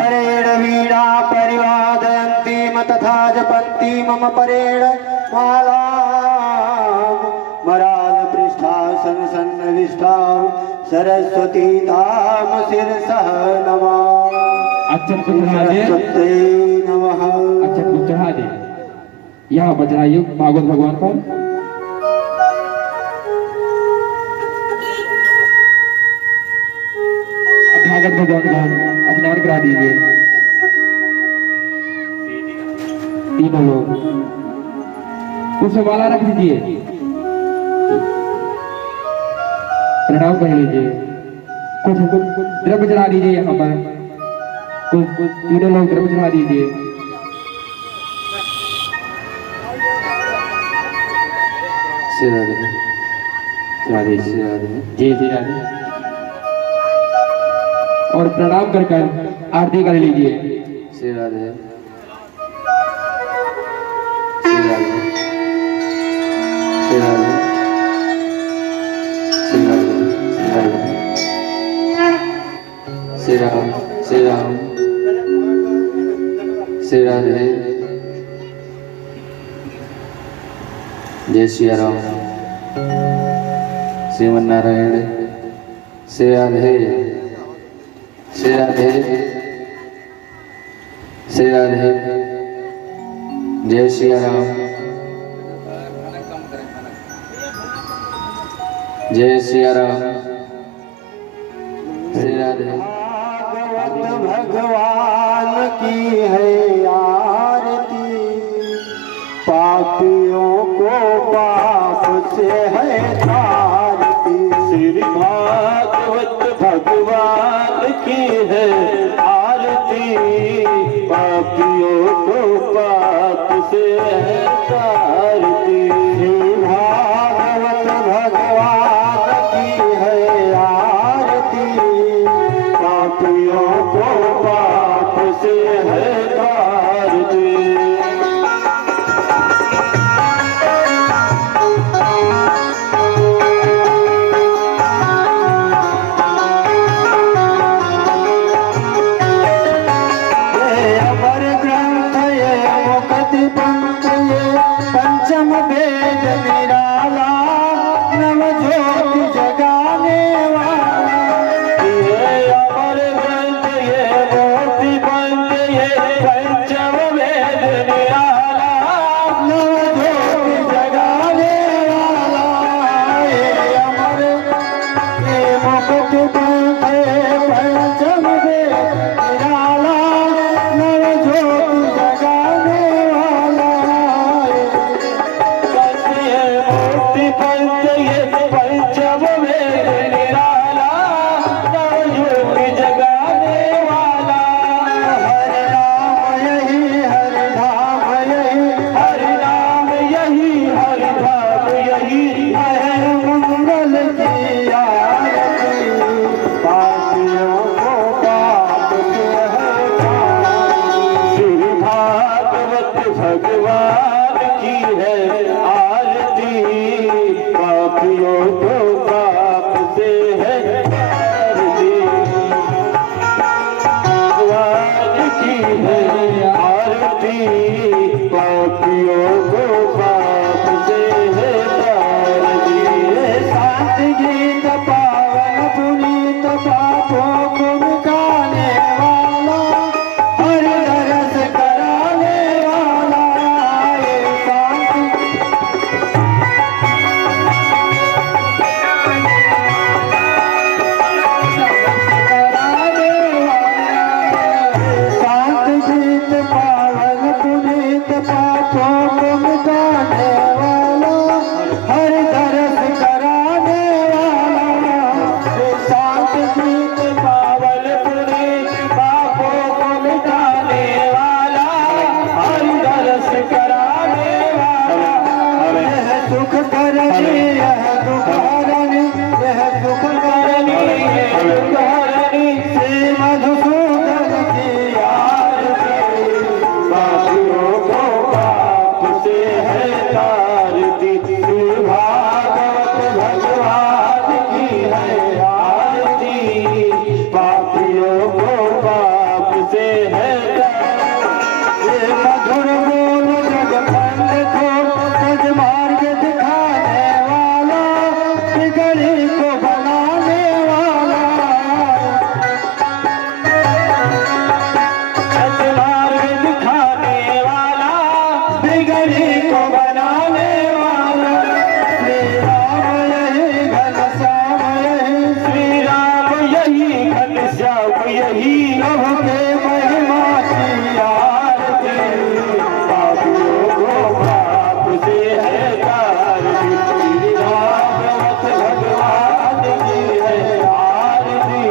करेण वीणा परिवादयन्तीम तथा जपन्ति मम परेण मालां मराल पृष्ठासन सन्नविष्टां सरस्वती ताम शिरसः नमामि। अक्षर को चढ़ा दे, सरस्वती नमः। अक्षर को चढ़ा दे। यहाँ बजरायु भागवत भगवान को भागवत भगवान को स्नान करा दीजिए। तीनों लोग पुष्पमाला रख दीजिए, प्रणाम कर लीजिए। कुछ द्रव्य चढ़ा दीजिए। यहाँ पर कुछ तीनों लोग द्रव्य चढ़ा दीजिए। राधे जी जी राधे। और प्रणाम कर आरती कर लीजिए। श्री राधे श्री राधे श्री राधे श्री राम श्री राम श्री राधे। जय श्री राम श्रीमन नारायण श्री राधे श्री राधे श्री राधे। जय श्री राम जय श्री राम श्री राधे। भागवत भगवान की है आरती, पापियों को पाप से है तारती। श्री भागवत भगवान की है आरती, पापियों को पाप से है तारती। श्री भागवत भगवान की है आरती, पापियों को पाप से है तारती। पंचम वेद निराला, नव ज्योति जगाने वाला। ये अमर ग्रंथ ये मूर्ति पंथ ये पंचम वेद निराला, नव ज्योति जगाने वाला। ये अमर ये मुकुट पंथ ये पंचम वेद निराला, नव ज्योति जगाने वाला। पंच ये पंचम वेद निराला, नवज्योति जगाने वाला। हरि नाम यही हरि धाम यही, हरि नाम यही हरि धाम यही है मंगल की आरती। पापियों को पाप से है तारती। श्री भागवत भगवान की है आरती, पापियों को पाप से है तारती। भगवान की है आरती, पापियों को पाप से है तारती। शांत गीत पावन पुनीत पापों को मिटाने वाला, हर रस कराने वाला। ये शांत के महिमा की आरती, पापियों को पाप से है तारती। श्री भागवत भगवान की है आरती,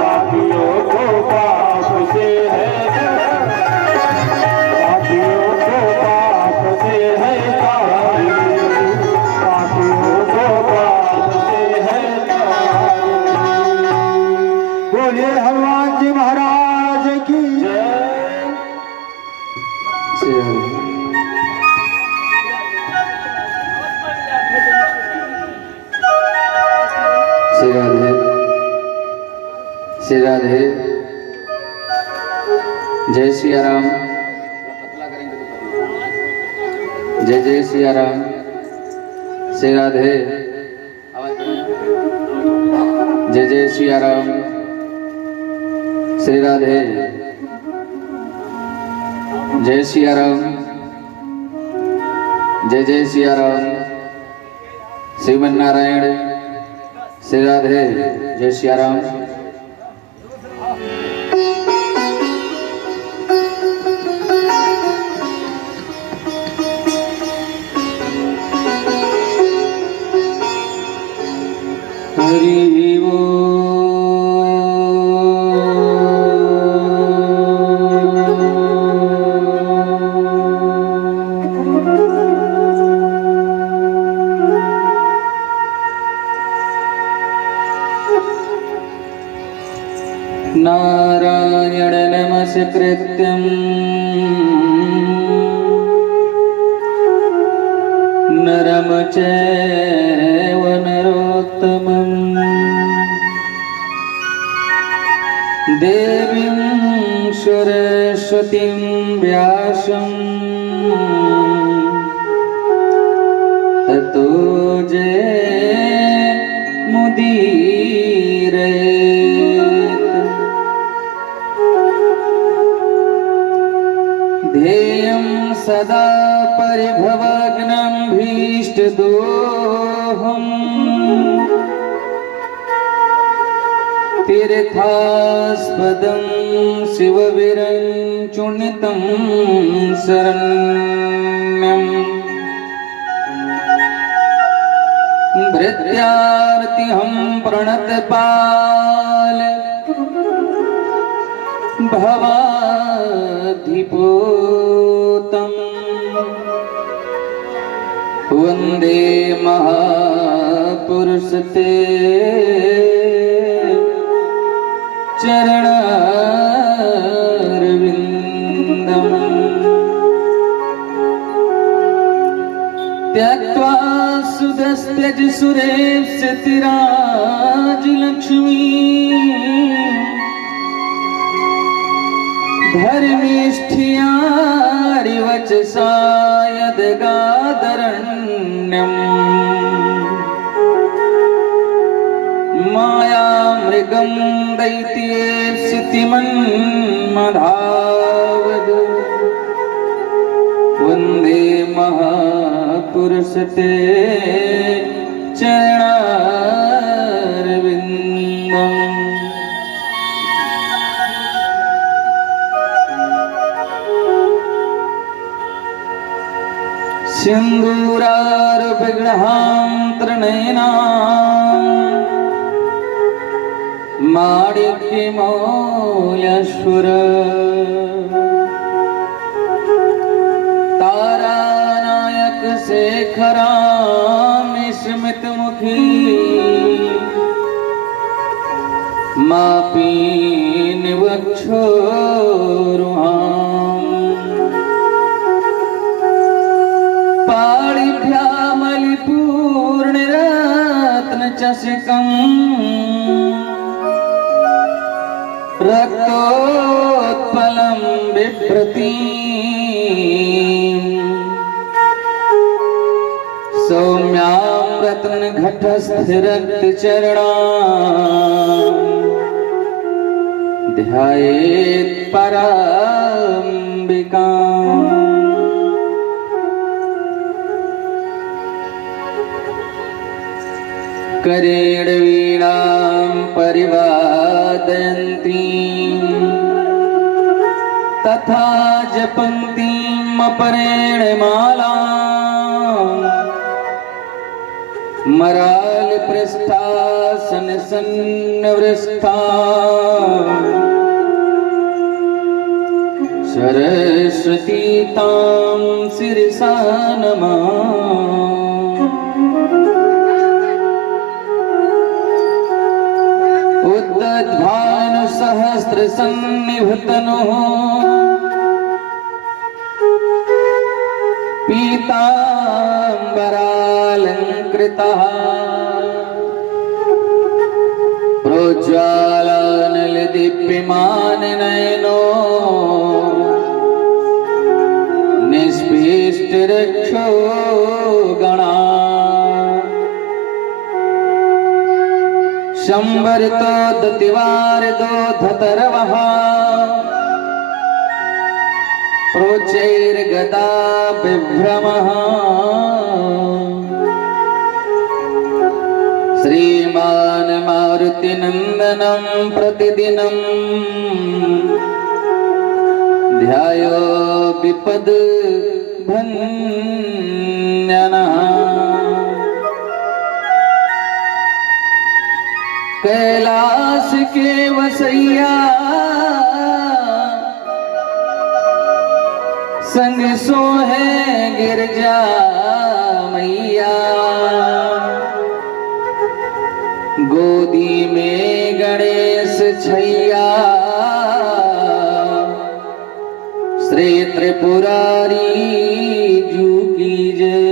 पापियों को पाप से है पापियों को पाप से है तारती, पापियों को पाप से है तारती। बोलिए हनुमान जी महाराज की जय। श्री राधे श्री राधे श्री राधे। जय सिया राम। जय जय सिया राम। श्री राधे। जय जय सिया राम। श्री राधे। जय सिया राम। जय जय सिया राम। श्रीमन नारायण। श्री राधे। जय सिया राम। हरि नारायण नमस्कृत्यं नरं चैव नरोत्तमं देवीं सरस्वतीं व्यासं ततो जयमुदीरयेत्। ध्येयं सदा परिभवग्नं भीष्टदोहम् तीर्थास्पदं शिवविरञ्चुनितं शरण्यम्। भृत्यार्तिहं प्रणतपाल भवाधिपोतम् वन्दे महापुरुषते चरणारविन्दम्। त्यक्त्वा सुदस्त्यज सुरेशतिराजलक्ष्मी धर्मिष्ठियारिवचसा यद्गादरण्यम्। मायामृगं दैत्येप्सितिमन्मधावद् वन्दे महापुरुषते चरणारविन्दम्। सिन्दूरारुपगृहान्तर्नयनाम् माणिक्यमौल्यश्वर तारानायक शेखरां स्मितमुखी मापीनवक्षोरुहाम् पाणिभ्यामलिपूर्णरत्नचषकम् रक्तोत्पलं बिभ्रतीम् सौम्यां रत्नघटस्थिरक्तचरणाम् ध्यायेत् पराम्बिकाम्। करेण वीणां परिवादयन्तीं तथा जपन्तीम् अपरेण माला मराल पृष्ठासन सन्नवृष्ठा सरस्वती तां शिरसा नमामि। उद्दद्भानुसहस्रसन्निभतनुः पीताम्बरालङ्कृतः प्रोज्ज्वालानलदीप्यमाननयनो निष्पीष्टरक्षो गणा शंबरतो दतिवारदो धतर्वः प्रोच्चैर्गदा बिभ्रमः श्रीमान् मारुतिनन्दनं प्रतिदिनं ध्यायो विपद्भञ्जनः कैलाश के वसैया संग सोहे गिरजा मैया गोदी में गणेश छैया श्री त्रिपुरारी जू की जय।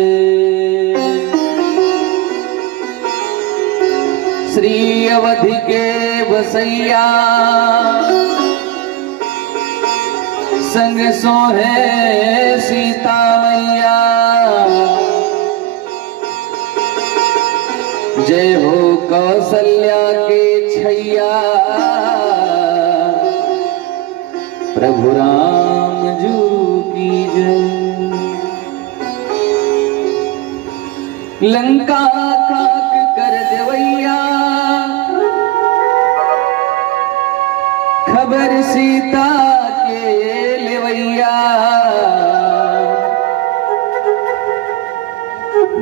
श्री अवधि के बसैया संग सोहे सीता मैया जय हो कौशल्या के छैया प्रभु राम जू की जय। लंका खाक कर देवैया खबर सीता के लेवैया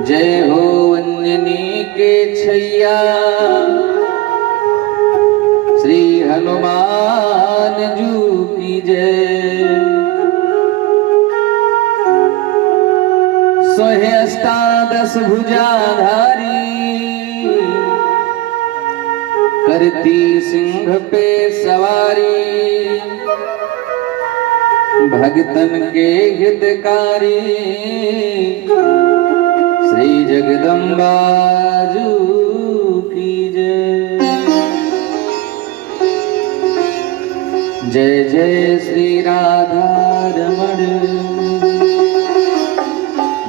जय हो अंजनी के छैया श्री हनुमान जू की जय। सोहे अष्टादश भुजाधारी करती सिंह पे सवारी भगतन के हितकारी श्री जगदम्बा जू की जय। जय जय श्री राधा रमण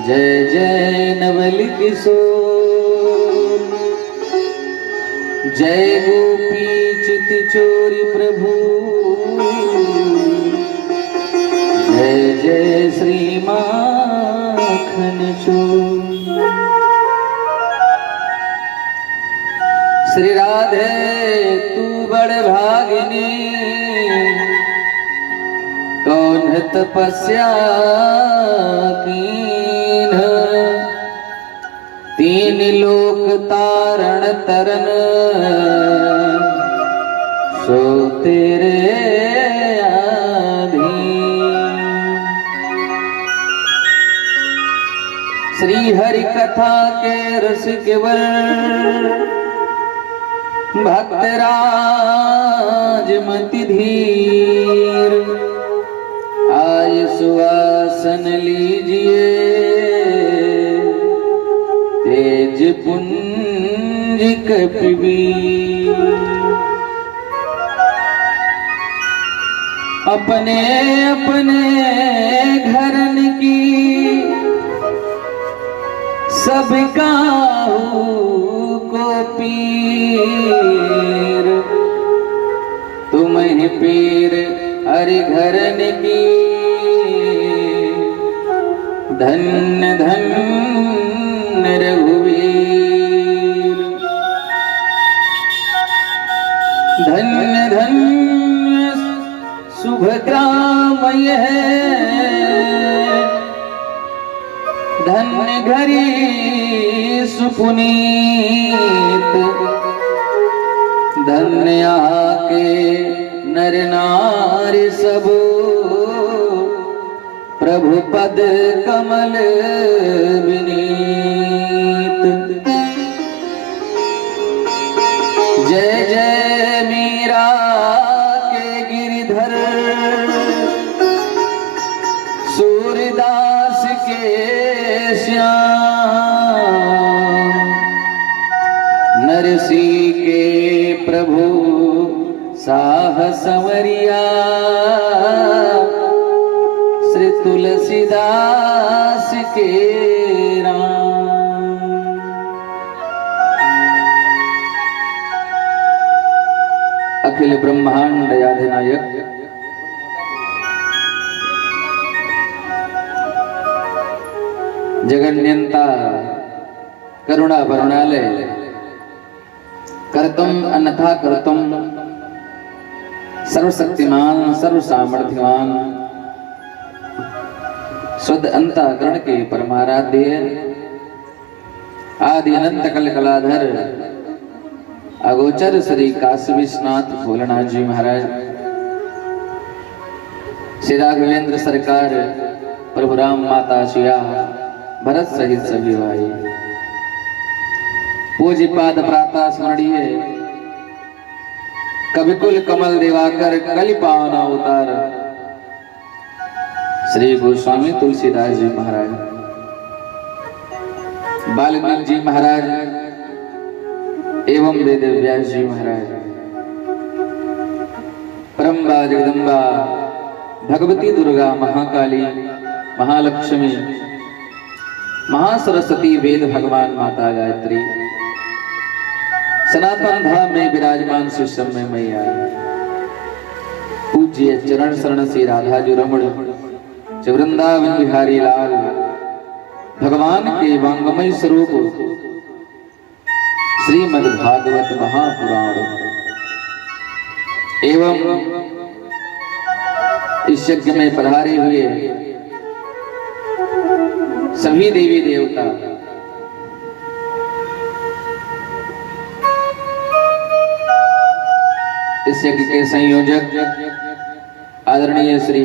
जय जय नवल किशोर जय गोपी चित चोरी प्रभु जय जय श्री माखन चोर। श्री राधे तू बड़ भागिनी कौन है तपस्या कीन तीन लोक तारण तरन सो तेरे अधीन। श्री हरि कथा के रस केवल भक्तराज मति धीर आय सुवासन लीजिए तेज पुंज कपीर। अपने अपने घरन की सब काहू को पीर तुम्हें पीर हरि घरन की धन्य धन्य रघुवीर धन्य धन्य सुभद्रामय धन्य घरी सुपुनीत धन्य आके नर नारी सब प्रभु पद कमल विनीत। जय जय मीरा के गिरिधर सूरदास के श्याम नरसी के प्रभु साहस संवरिया श्री तुलसीदास के राम। अखिल ब्रह्मांड आधिनायक जगन्यंता करुणा वरुणालय कर्तुम अन्यथा कर्तुम सर्वशक्तिमान सर्वसामर्थ्यवान शुद्ध अंतःकरण के परमाराध्य आदि अनंत कल कलाधर अगोचर श्री काशी विश्वनाथ भोलेनाथ जी महाराज श्री राघवेंद्र सरकार प्रभु राम माता सिया भरत सहित सभी भाई पूज्य पाद प्रातः स्मरणीय कविकुल कमल दिवाकर कलि पावन अवतार श्री गोस्वामी तुलसीदास जी महाराज बाल्मीकि जी महाराज एवं वेद व्यास जी महाराज परम्बा जगदम्बा भगवती दुर्गा महाकाली महालक्ष्मी महासरस्वती वेद भगवान माता गायत्री सनातन धाम में विराजमान शिष्य में मैया पूज्य चरण शरण श्री राधा जी रमण वृंदावन बिहारी लाल भगवान के वांगमय स्वरूप श्रीमद् भागवत महापुराण एवं इस यज्ञ में पधारे हुए सभी देवी देवता इस यज्ञ के संयोजक आदरणीय श्री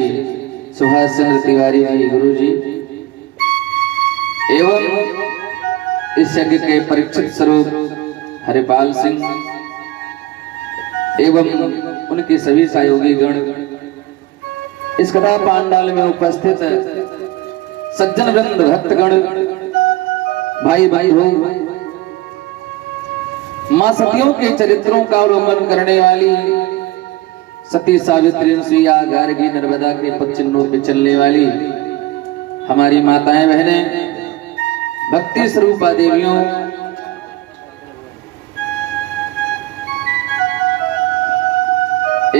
सुभाष चंद्र तिवारी जी गुरु जी एवं इस यज्ञ के परीक्षित स्वरूप हरिपाल सिंह एवं उनके सभी सहयोगी गण इस कथा पांडाल में उपस्थित सज्जन वृंद भक्तगण भाई भाई हो मां सतियों के चरित्रों का अवलोकन करने वाली सती सावित्री सुइया गार्गी नर्मदा के पद चिन्हों पे चलने वाली हमारी माताएं बहनें भक्ति स्वरूपा देवियों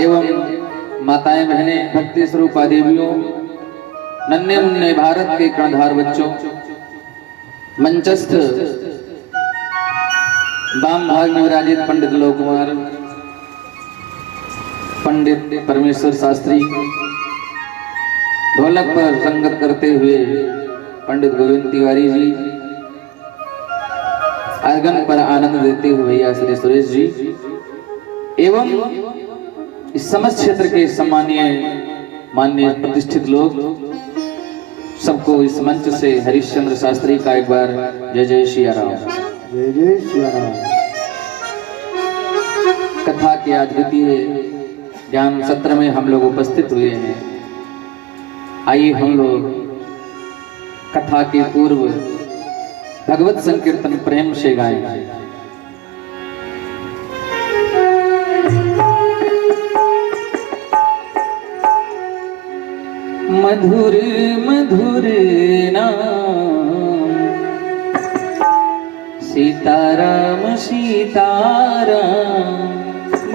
एवं माताएं बहनें भक्ति स्वरूपा देवियों नन्हे मुन्ने भारत के कर्णधार बच्चों मंचस्थ वाम भाग में विराजित पंडित लोक कुमार पंडित परमेश्वर शास्त्री ढोलक पर संगत करते हुए पंडित गोविंद तिवारी जी आर्गन पर आनंद देते हुए भैया श्री सुरेश जी एवं इस समस्त क्षेत्र के सम्मानीय माननीय प्रतिष्ठित लोग सबको इस मंच से हरिश्चंद्र शास्त्री का एक बार जय जय श्री राम। जय जय श्री राम। कथा के आज द्वितीय ज्ञान सत्र में हम लोग उपस्थित हुए हैं। आइए हम लोग कथा के पूर्व भगवत संकीर्तन प्रेम से गाएं। मधुर मधुर नाम सीताराम सीताराम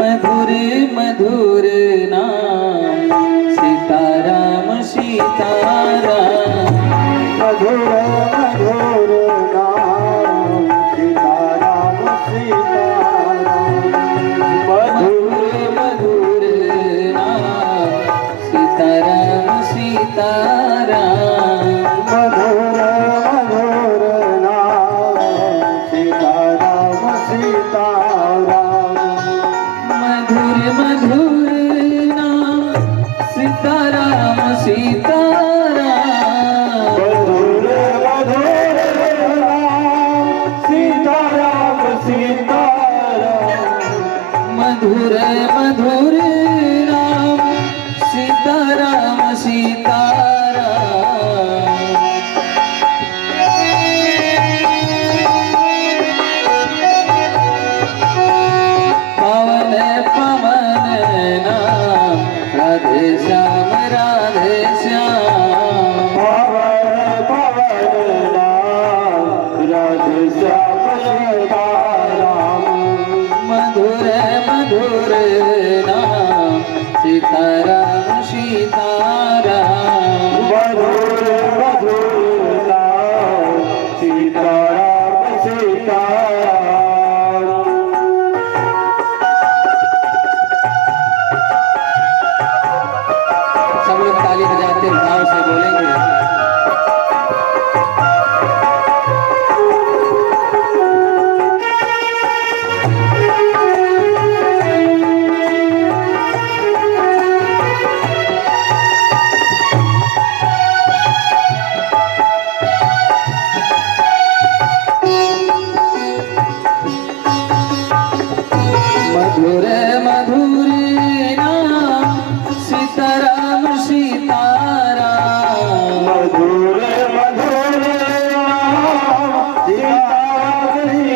मधुर मधुर नाम सीताराम सीताराम मधुर मधुर नाम सीताराम सीताराम मधुर मधुर नाम सीताराम मधुर मधुर नाम सीताराम सीताराम मधुर मधुर नाम सीताराम सीताराम मधुर मधुर नाम सीताराम सीताराम मधुर मधुर नाम सीताराम सीताराम पवन पवन नाम राधे श्याम राधे श्याम पवन पवन नाम राधे श्याम सीताराम मधुर मधुर नाम सीताराम सीताराम मधुर मधुर नाम सीताराम सीताराम सब लोग ताली बजाते भाव से बोलेंगे मधुर मधुर नाम सीताराम सीताराम मधुर मधुर नाम सीताराम सीताराम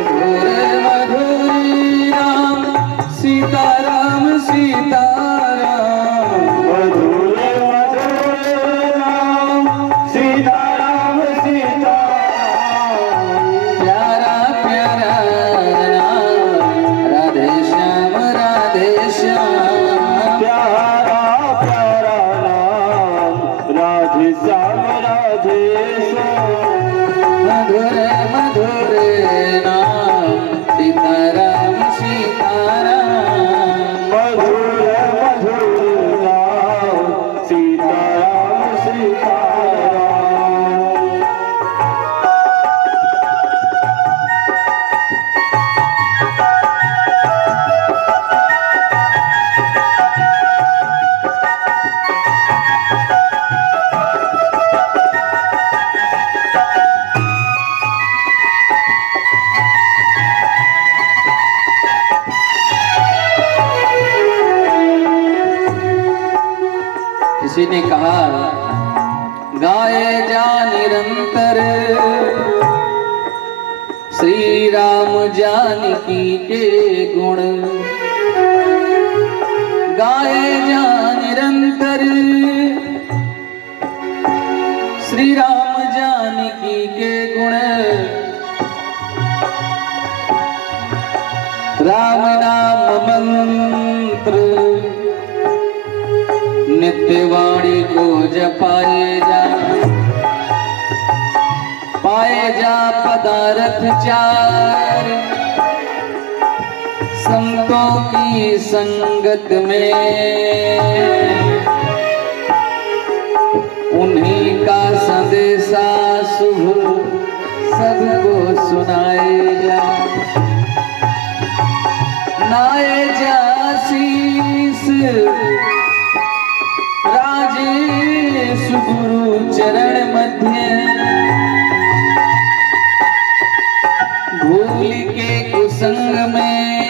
मधुर मधुर नाम सीताराम मधुर मधुर नाम सीताराम सीताराम प्यारा प्यारा नाम राधे श्याम राधे श्याम प्यारा प्यारा नाम राधे श्याम राधे श्याम मधुर मधुर नाम सीताराम सीताराम मधुर मधुर नाम सीताराम सीताराम किसी ने कहा गाए जा निरंतर श्री राम जानकी के गुण गाए जा निरंतर श्री राम जानकी के गुण राम नाम मंत्र नित्य वाणी को जपाए जा पाए जा पदार्थ चार संतों की संगत में उन्हीं का संदेशा शुभ सबको सुनाए जा नाए जा शीस राजेश गुरु चरण मध्य भूल के कुसंग में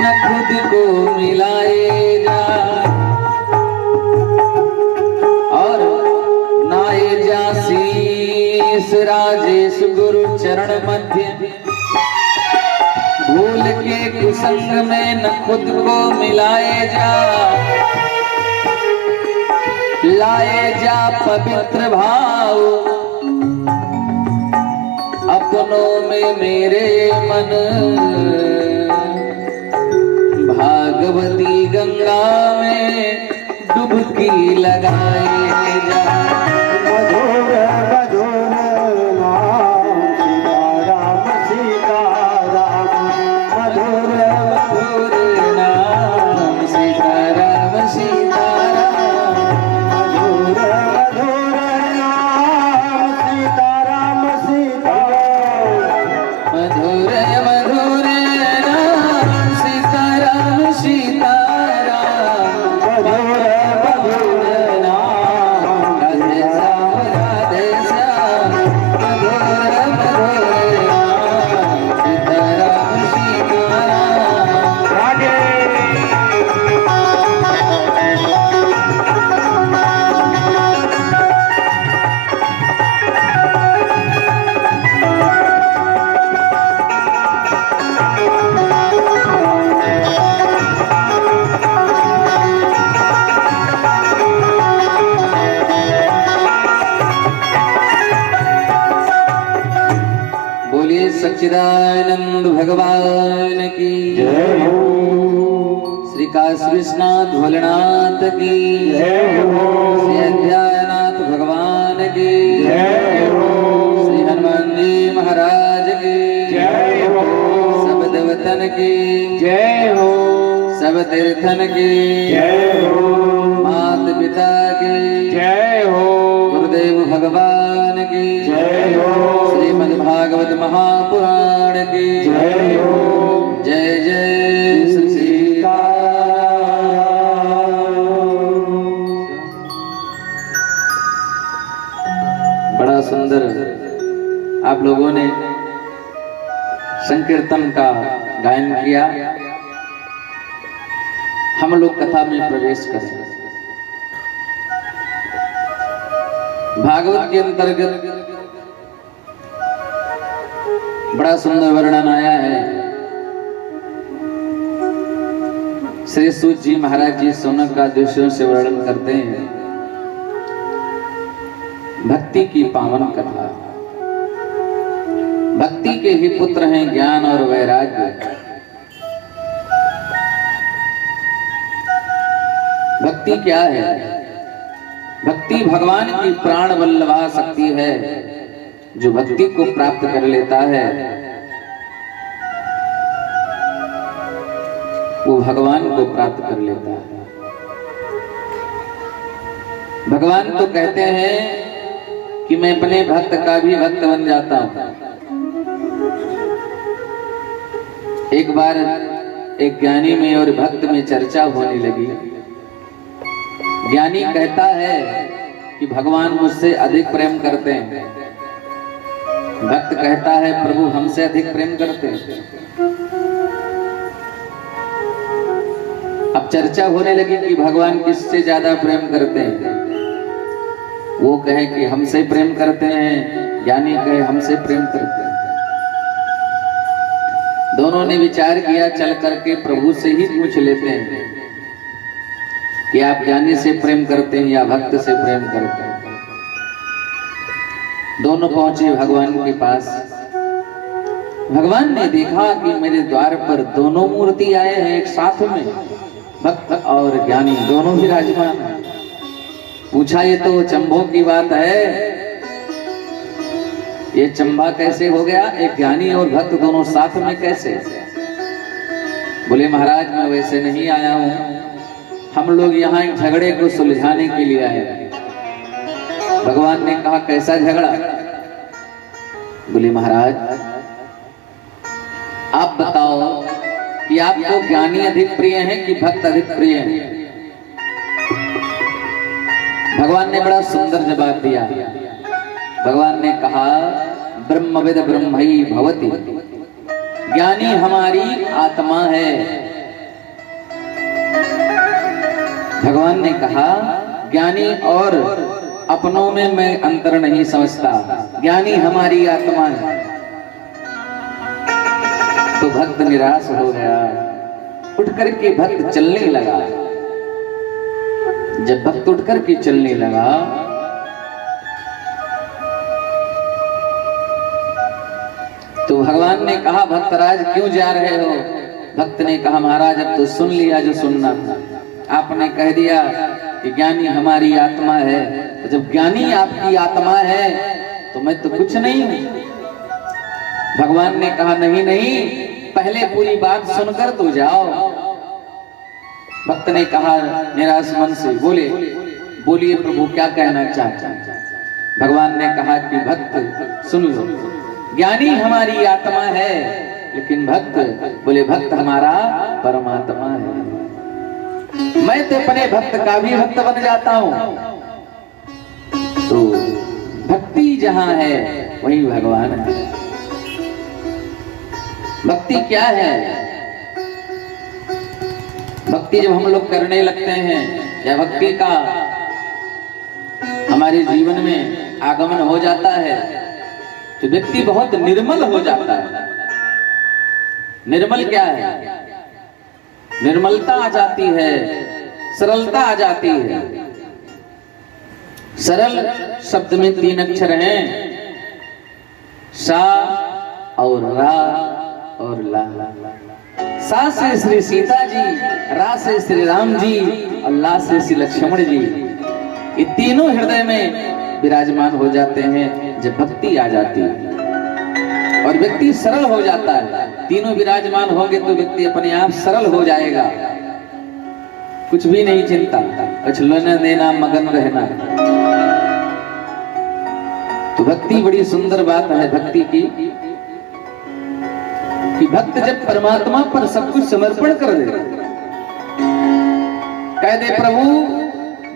न खुद को मिलाए जा और नाए जा शीस राजेश गुरु चरण मध्य भूल के कुसंग में न खुद को मिलाए जा लाए जा पवित्र भाव अपनों में मेरे मन भागवती गंगा में डुबकी लगाए जा मधुर मधुर नाम सीताराम सीताराम मधुर मधुर नाम सीताराम सीताराम मधुर मधुर नाम राधे श्याम मधुर मधुर नाम सीताराम सीताराम राधे बोलिए सच्चिदानंद भगवान की जय हो श्री काशी विश्वनाथ भोलेनाथ की जय हो श्री अध्यायनाथ भगवान की जय हो श्री हनुमान जी महाराज की जय हो सब देवतन की जय हो सब तीर्थन की जय हो माता पिता की जय हो गुरुदेव भगवान की जय हो श्रीमद् भागवत महापुराण की जय हो जय जय श्री सीताराम। बड़ा सुंदर आप लोगों ने संकीर्तन का गायन किया। हम लोग कथा में प्रवेश करें। भागवत के अंतर्गत बड़ा सुंदर वर्णन आया है। श्री सूत जी महाराज जी सोनक का दृश्यों से वर्णन करते हैं। भक्ति की पावन कथा। भक्ति के ही पुत्र हैं ज्ञान और वैराग्य। भक्ति क्या है? भक्ति भगवान की प्राण वल्लभा शक्ति है। जो भक्ति को प्राप्त कर लेता है वो भगवान को प्राप्त कर लेता है। भगवान तो कहते हैं कि मैं अपने भक्त का भी भक्त बन जाता हूं। एक बार एक ज्ञानी में और भक्त में चर्चा होने लगी। ज्ञानी कहता है कि भगवान मुझसे अधिक प्रेम करते हैं। भक्त कहता है प्रभु हमसे अधिक प्रेम करते हैं। अब चर्चा होने लगी कि भगवान किससे ज्यादा प्रेम करते हैं। वो कहे कि हमसे प्रेम करते हैं, ज्ञानी कहे हमसे प्रेम करते हैं। दोनों ने विचार किया, चल करके प्रभु से ही पूछ लेते हैं कि आप ज्ञानी से प्रेम करते हैं या भक्त से प्रेम करते हैं। दोनों पहुंचे भगवान के पास। भगवान ने देखा कि मेरे द्वार पर दोनों मूर्ति आए हैं एक साथ में, भक्त और ज्ञानी दोनों विराजमान हैं। पूछा ये तो चंबो की बात है, ये चंबा कैसे हो गया? एक ज्ञानी और भक्त दोनों साथ में कैसे? बोले महाराज मैं वैसे नहीं आया हूं, हम लोग यहाँ एक झगड़े को सुलझाने के लिए आए हैं। भगवान ने कहा कैसा झगड़ा? बोले महाराज आप बताओ कि आपको ज्ञानी अधिक प्रिय है कि भक्त अधिक प्रिय है? भगवान ने बड़ा सुंदर जवाब दिया। भगवान ने कहा ब्रह्मविद ब्रह्मई भवति। ज्ञानी हमारी आत्मा है। भगवान ने कहा ज्ञानी और अपनों में मैं अंतर नहीं समझता, ज्ञानी हमारी आत्मा है। तो भक्त निराश हो गया, उठ करके भक्त चलने लगा। जब भक्त उठ करके चलने लगा तो भगवान ने कहा भक्तराज क्यों जा रहे हो? भक्त ने कहा महाराज अब तो सुन लिया जो सुनना था। आपने कह दिया कि ज्ञानी हमारी आत्मा है, तो जब ज्ञानी आपकी आत्मा है तो मैं तो कुछ नहीं हूं। भगवान ने कहा नहीं नहीं, पहले पूरी बात सुनकर तो जाओ। भक्त ने कहा निराश मन से बोलिए प्रभु क्या कहना चाहते हैं? भगवान ने कहा कि भक्त सुन लो, ज्ञानी हमारी आत्मा है लेकिन भक्त, बोले भक्त हमारा परमात्मा है। मैं तो अपने भक्त का भी भक्त बन जाता हूं। तो भक्ति जहां है वहीं भगवान है। भक्ति क्या है? भक्ति जब हम लोग करने लगते हैं या भक्ति का हमारे जीवन में आगमन हो जाता है तो व्यक्ति बहुत निर्मल हो जाता है। निर्मल क्या है? निर्मलता आ जाती है, सरलता आ जाती है। सरल शब्द में 3 अक्षर हैं, सा और रा और ला। सा से श्री सीता जी, रा से श्री राम जी और ला से श्री लक्ष्मण जी। ये तीनों हृदय में विराजमान हो जाते हैं जब भक्ति आ जाती है और व्यक्ति सरल हो जाता है। तीनों विराजमान होंगे तो व्यक्ति अपने आप सरल हो जाएगा, कुछ भी नहीं चिंता, कुछ लेना देना मगन रहना। तो भक्ति बड़ी सुंदर बात है भक्ति की, कि भक्त जब परमात्मा पर सब कुछ समर्पण कर दे, कह दे प्रभु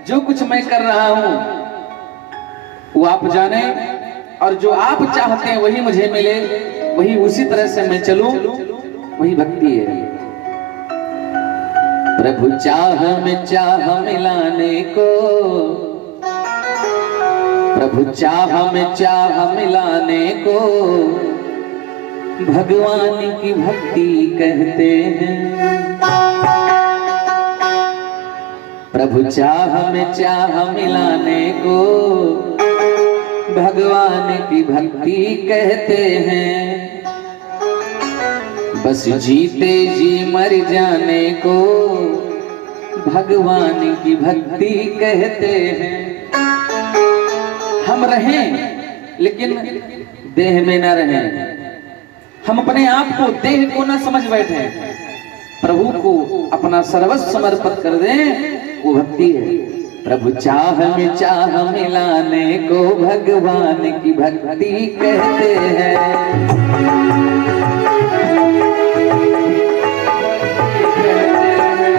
जो कुछ मैं कर रहा हूं वो आप जाने और जो आप चाहते हैं वही मुझे मिले, वही उसी तरह से मैं चलूं, वही भक्ति है। प्रभु चाह में चाह मिलाने को, प्रभु चाह में चाह मिलाने को भगवान की भक्ति कहते हैं। प्रभु चाह में चाह मिलाने को भगवान की भक्ति कहते हैं। बस जीते जी मर जाने को भगवान की भक्ति कहते हैं। हम रहें लेकिन देह में न रहें, हम अपने आप को देह को न समझ बैठे, प्रभु को अपना सर्वस्व समर्पित कर दें, वो भक्ति है। प्रभु चाह में चाह मिलाने को भगवान की भक्ति कहते हैं।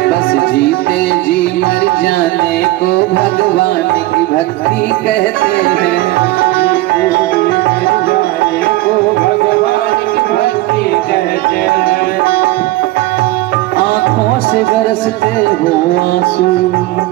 बस जीते जी मर जाने को भगवान की भक्ति कहते हैं। आंखों से बरसते हो आंसू,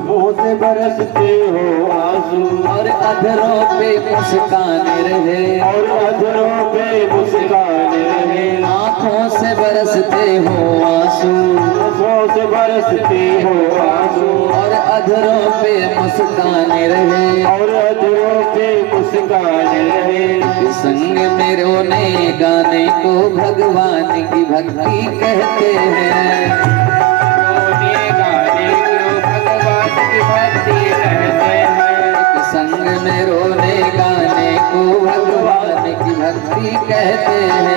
मुंह से बरसते हो आंसू, और अधरों पे मुस्कान रहे, और अधरों पे मुस्कान रहे। आंखों से बरसते हो आंसू, आंखों से बरसते हो आंसू, और अधरों पे मुस्कान रहे, और अधरों पे मुस्कान रहे। संग में रोने गाने को भगवान की भक्ति कहते हैं। रोने गाने को भगवान की भक्ति कहते हैं। संग में रोने गाने को भगवान की भक्ति कहते हैं।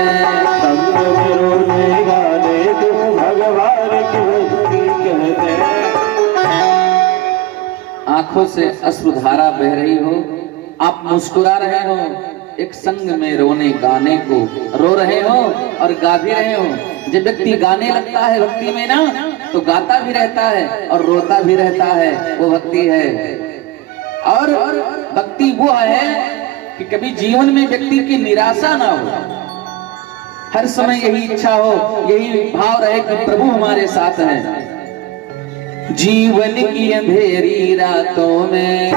संग में रोने गाने को भगवान की भक्ति कहते हैं। आंखों से अश्रुधारा बह रही हो, आप मुस्कुरा रहे हो, एक संग में रोने गाने को रो रहे हो और गा भी रहे हो। जब व्यक्ति गाने लगता है भक्ति में ना, तो गाता भी रहता है और रोता भी रहता है, वो भक्ति है। और भक्ति वो है कि कभी जीवन में व्यक्ति की निराशा ना हो, हर समय यही इच्छा हो, यही भाव रहे कि प्रभु हमारे साथ हैं। जीवन की अंधेरी रातों में,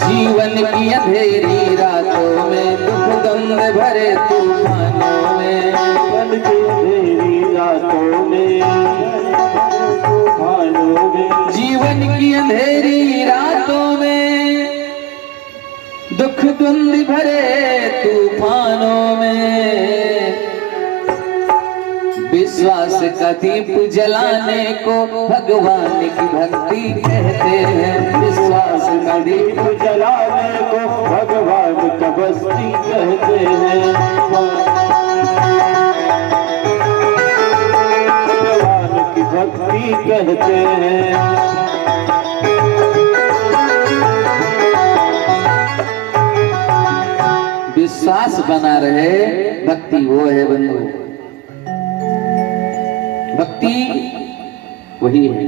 जीवन की अंधेरी रातों में, दुख द्वंद भरे तूफानों में, जीवन की अंधेरी रातों में, तूफानों में, जीवन की अंधेरी रातों में, दुख द्वंद भरे तूफानों में, विश्वास का दीप जलाने को भगवान की भक्ति कहते हैं। विश्वास का दीप जलाने को भगवान का भक्ति कहते हैं। भगवान की भक्ति कहते हैं। विश्वास बना रहे, भक्ति वो है बंधु। भक्ति वही है।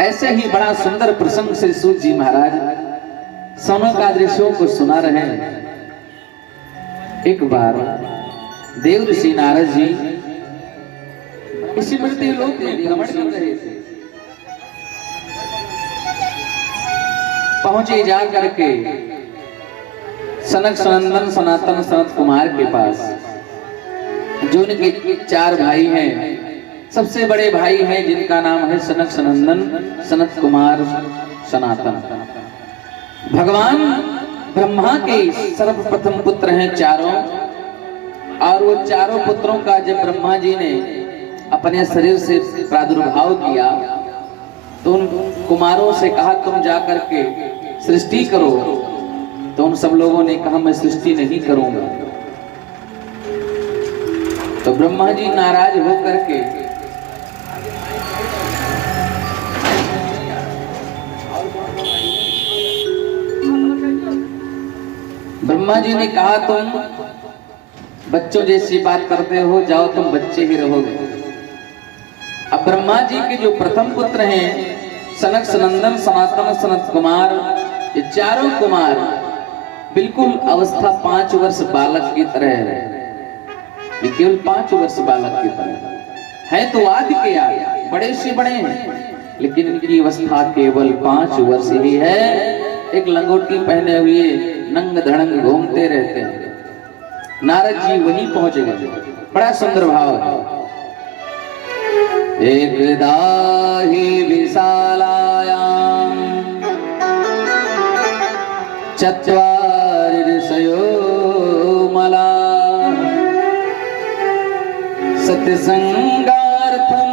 ऐसे ही बड़ा सुंदर प्रसंग श्री सूत जी महाराज सौनक आदर्शों को सुना रहे हैं। एक बार देव ऋषि नारद जी इसी मृत्यु लोक में भ्रमण कर रहे थे। पहुंचे जा करके सनक सनंदन सनातन सनत कुमार के पास, जो उनके 4 भाई हैं। सबसे बड़े भाई हैं जिनका नाम है सनक सनंदन सनत कुमार सनातन। भगवान ब्रह्मा के सर्वप्रथम पुत्र हैं चारों, और वो चारों पुत्रों का जब ब्रह्मा जी ने अपने शरीर से प्रादुर्भाव किया तो उन कुमारों से कहा तुम जाकर के सृष्टि करो। तो उन सब लोगों ने कहा मैं सृष्टि नहीं करूंगा। तो ब्रह्मा जी नाराज होकर के ब्रह्मा जी ने कहा तुम बच्चों जैसी बात करते हो, जाओ तुम बच्चे ही रहोगे। अब ब्रह्मा जी के जो प्रथम पुत्र हैं सनक सनंदन सनातन सनत कुमार, ये चारों कुमार बिल्कुल अवस्था 5 वर्ष बालक की तरह है। ये केवल 5 वर्ष बालक की तरह है। तो आदि के आदि बड़े से बड़े हैं, लेकिन इनकी अवस्था केवल 5 वर्ष ही है। एक लंगोटी पहने हुए नंग धड़ंग घूमते रहते हैं। नारद जी वहीं पहुंच गए। बड़ा सुंदर भाव है। एक दाही विशालायाम चत्वारि ऋषयो मला सत्संगार्थं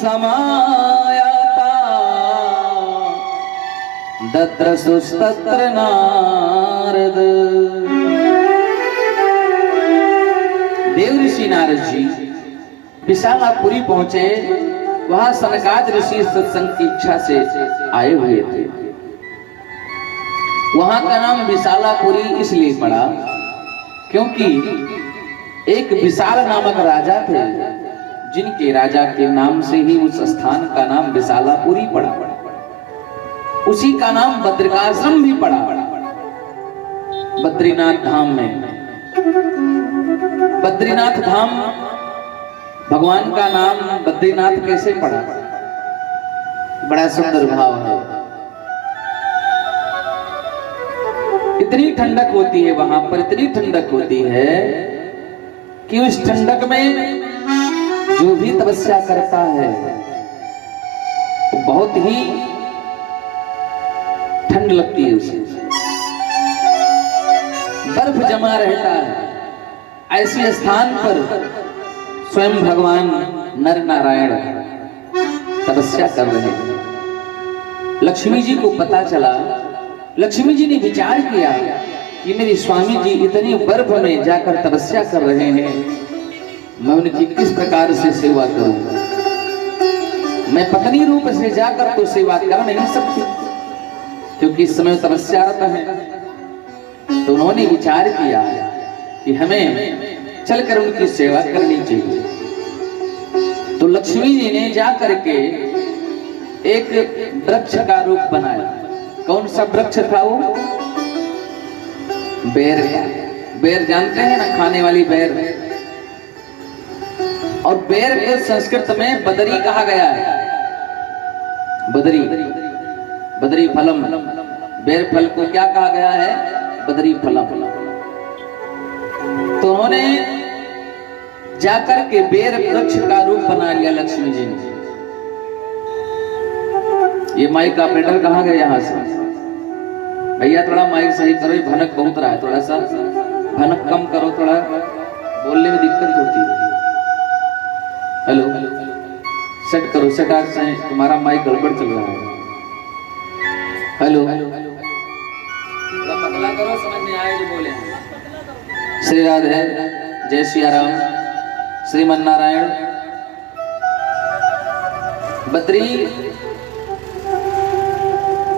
समायाता दद्रसुस्तत्र नारद। देव ऋषि नारद जी विशालापुरी पहुंचे। वहां सनकाद ऋषि सत्संग की इच्छा से आए हुए थे। वहां का नाम विशालापुरी इसलिए पड़ा क्योंकि एक विशाल नामक राजा थे, जिनके राजा के नाम से ही उस स्थान का नाम विशालापुरी पड़ा। उसी का नाम बद्रिकाश्रम भी पड़ा। बद्रीनाथ धाम में, बद्रीनाथ धाम भगवान का नाम बद्रीनाथ कैसे पड़ा? बड़ा सुंदर भाव है। इतनी ठंडक होती है वहां पर, इतनी ठंडक होती है कि उस ठंडक में जो भी तपस्या करता है वो बहुत ही ठंड लगती है उसे। बर्फ जमा रहता है। ऐसे स्थान पर स्वयं भगवान नर नारायण तपस्या कर रहे हैं। लक्ष्मी जी को पता चला। लक्ष्मी जी ने विचार किया कि मेरे स्वामी जी इतनी बर्फ में जाकर तपस्या कर रहे हैं, मैं उनकी किस प्रकार से सेवा करूंगा। मैं पत्नी रूप से जाकर तो सेवा कर नहीं सकती, क्योंकि इस समय तपस्यारत है। तो उन्होंने विचार किया कि हमें चलकर उनकी सेवा करनी चाहिए। तो लक्ष्मी जी ने जाकर के एक वृक्ष का रूप बनाया। कौन सा वृक्ष था वो? बेर का। बेर जानते हैं ना, खाने वाली बेर। और बेर को संस्कृत में बदरी कहा गया है। बदरी, बदरी फलम। बेर फल को क्या कहा गया है? बदरी फलम। तो उन्होंने जाकर के बेर वृक्ष का रूप बना लिया लक्ष्मी जी ने। ये माइक का ऑपरेटर कहाँ गया? यहाँ से भैया थोड़ा माइक सही करो, ये भनक बहुत रहा है। थोड़ा सा भनक कम करो, थोड़ा बोलने में दिक्कत होती है। हेलो, सेट करो, सेट आज से तुम्हारा माइक गड़बड़ चल रहा है। हेलो, थोड़ा पतला करो, समझ में आए जो बोले। श्री राधे, जय श्री राम, श्रीमन नारायण।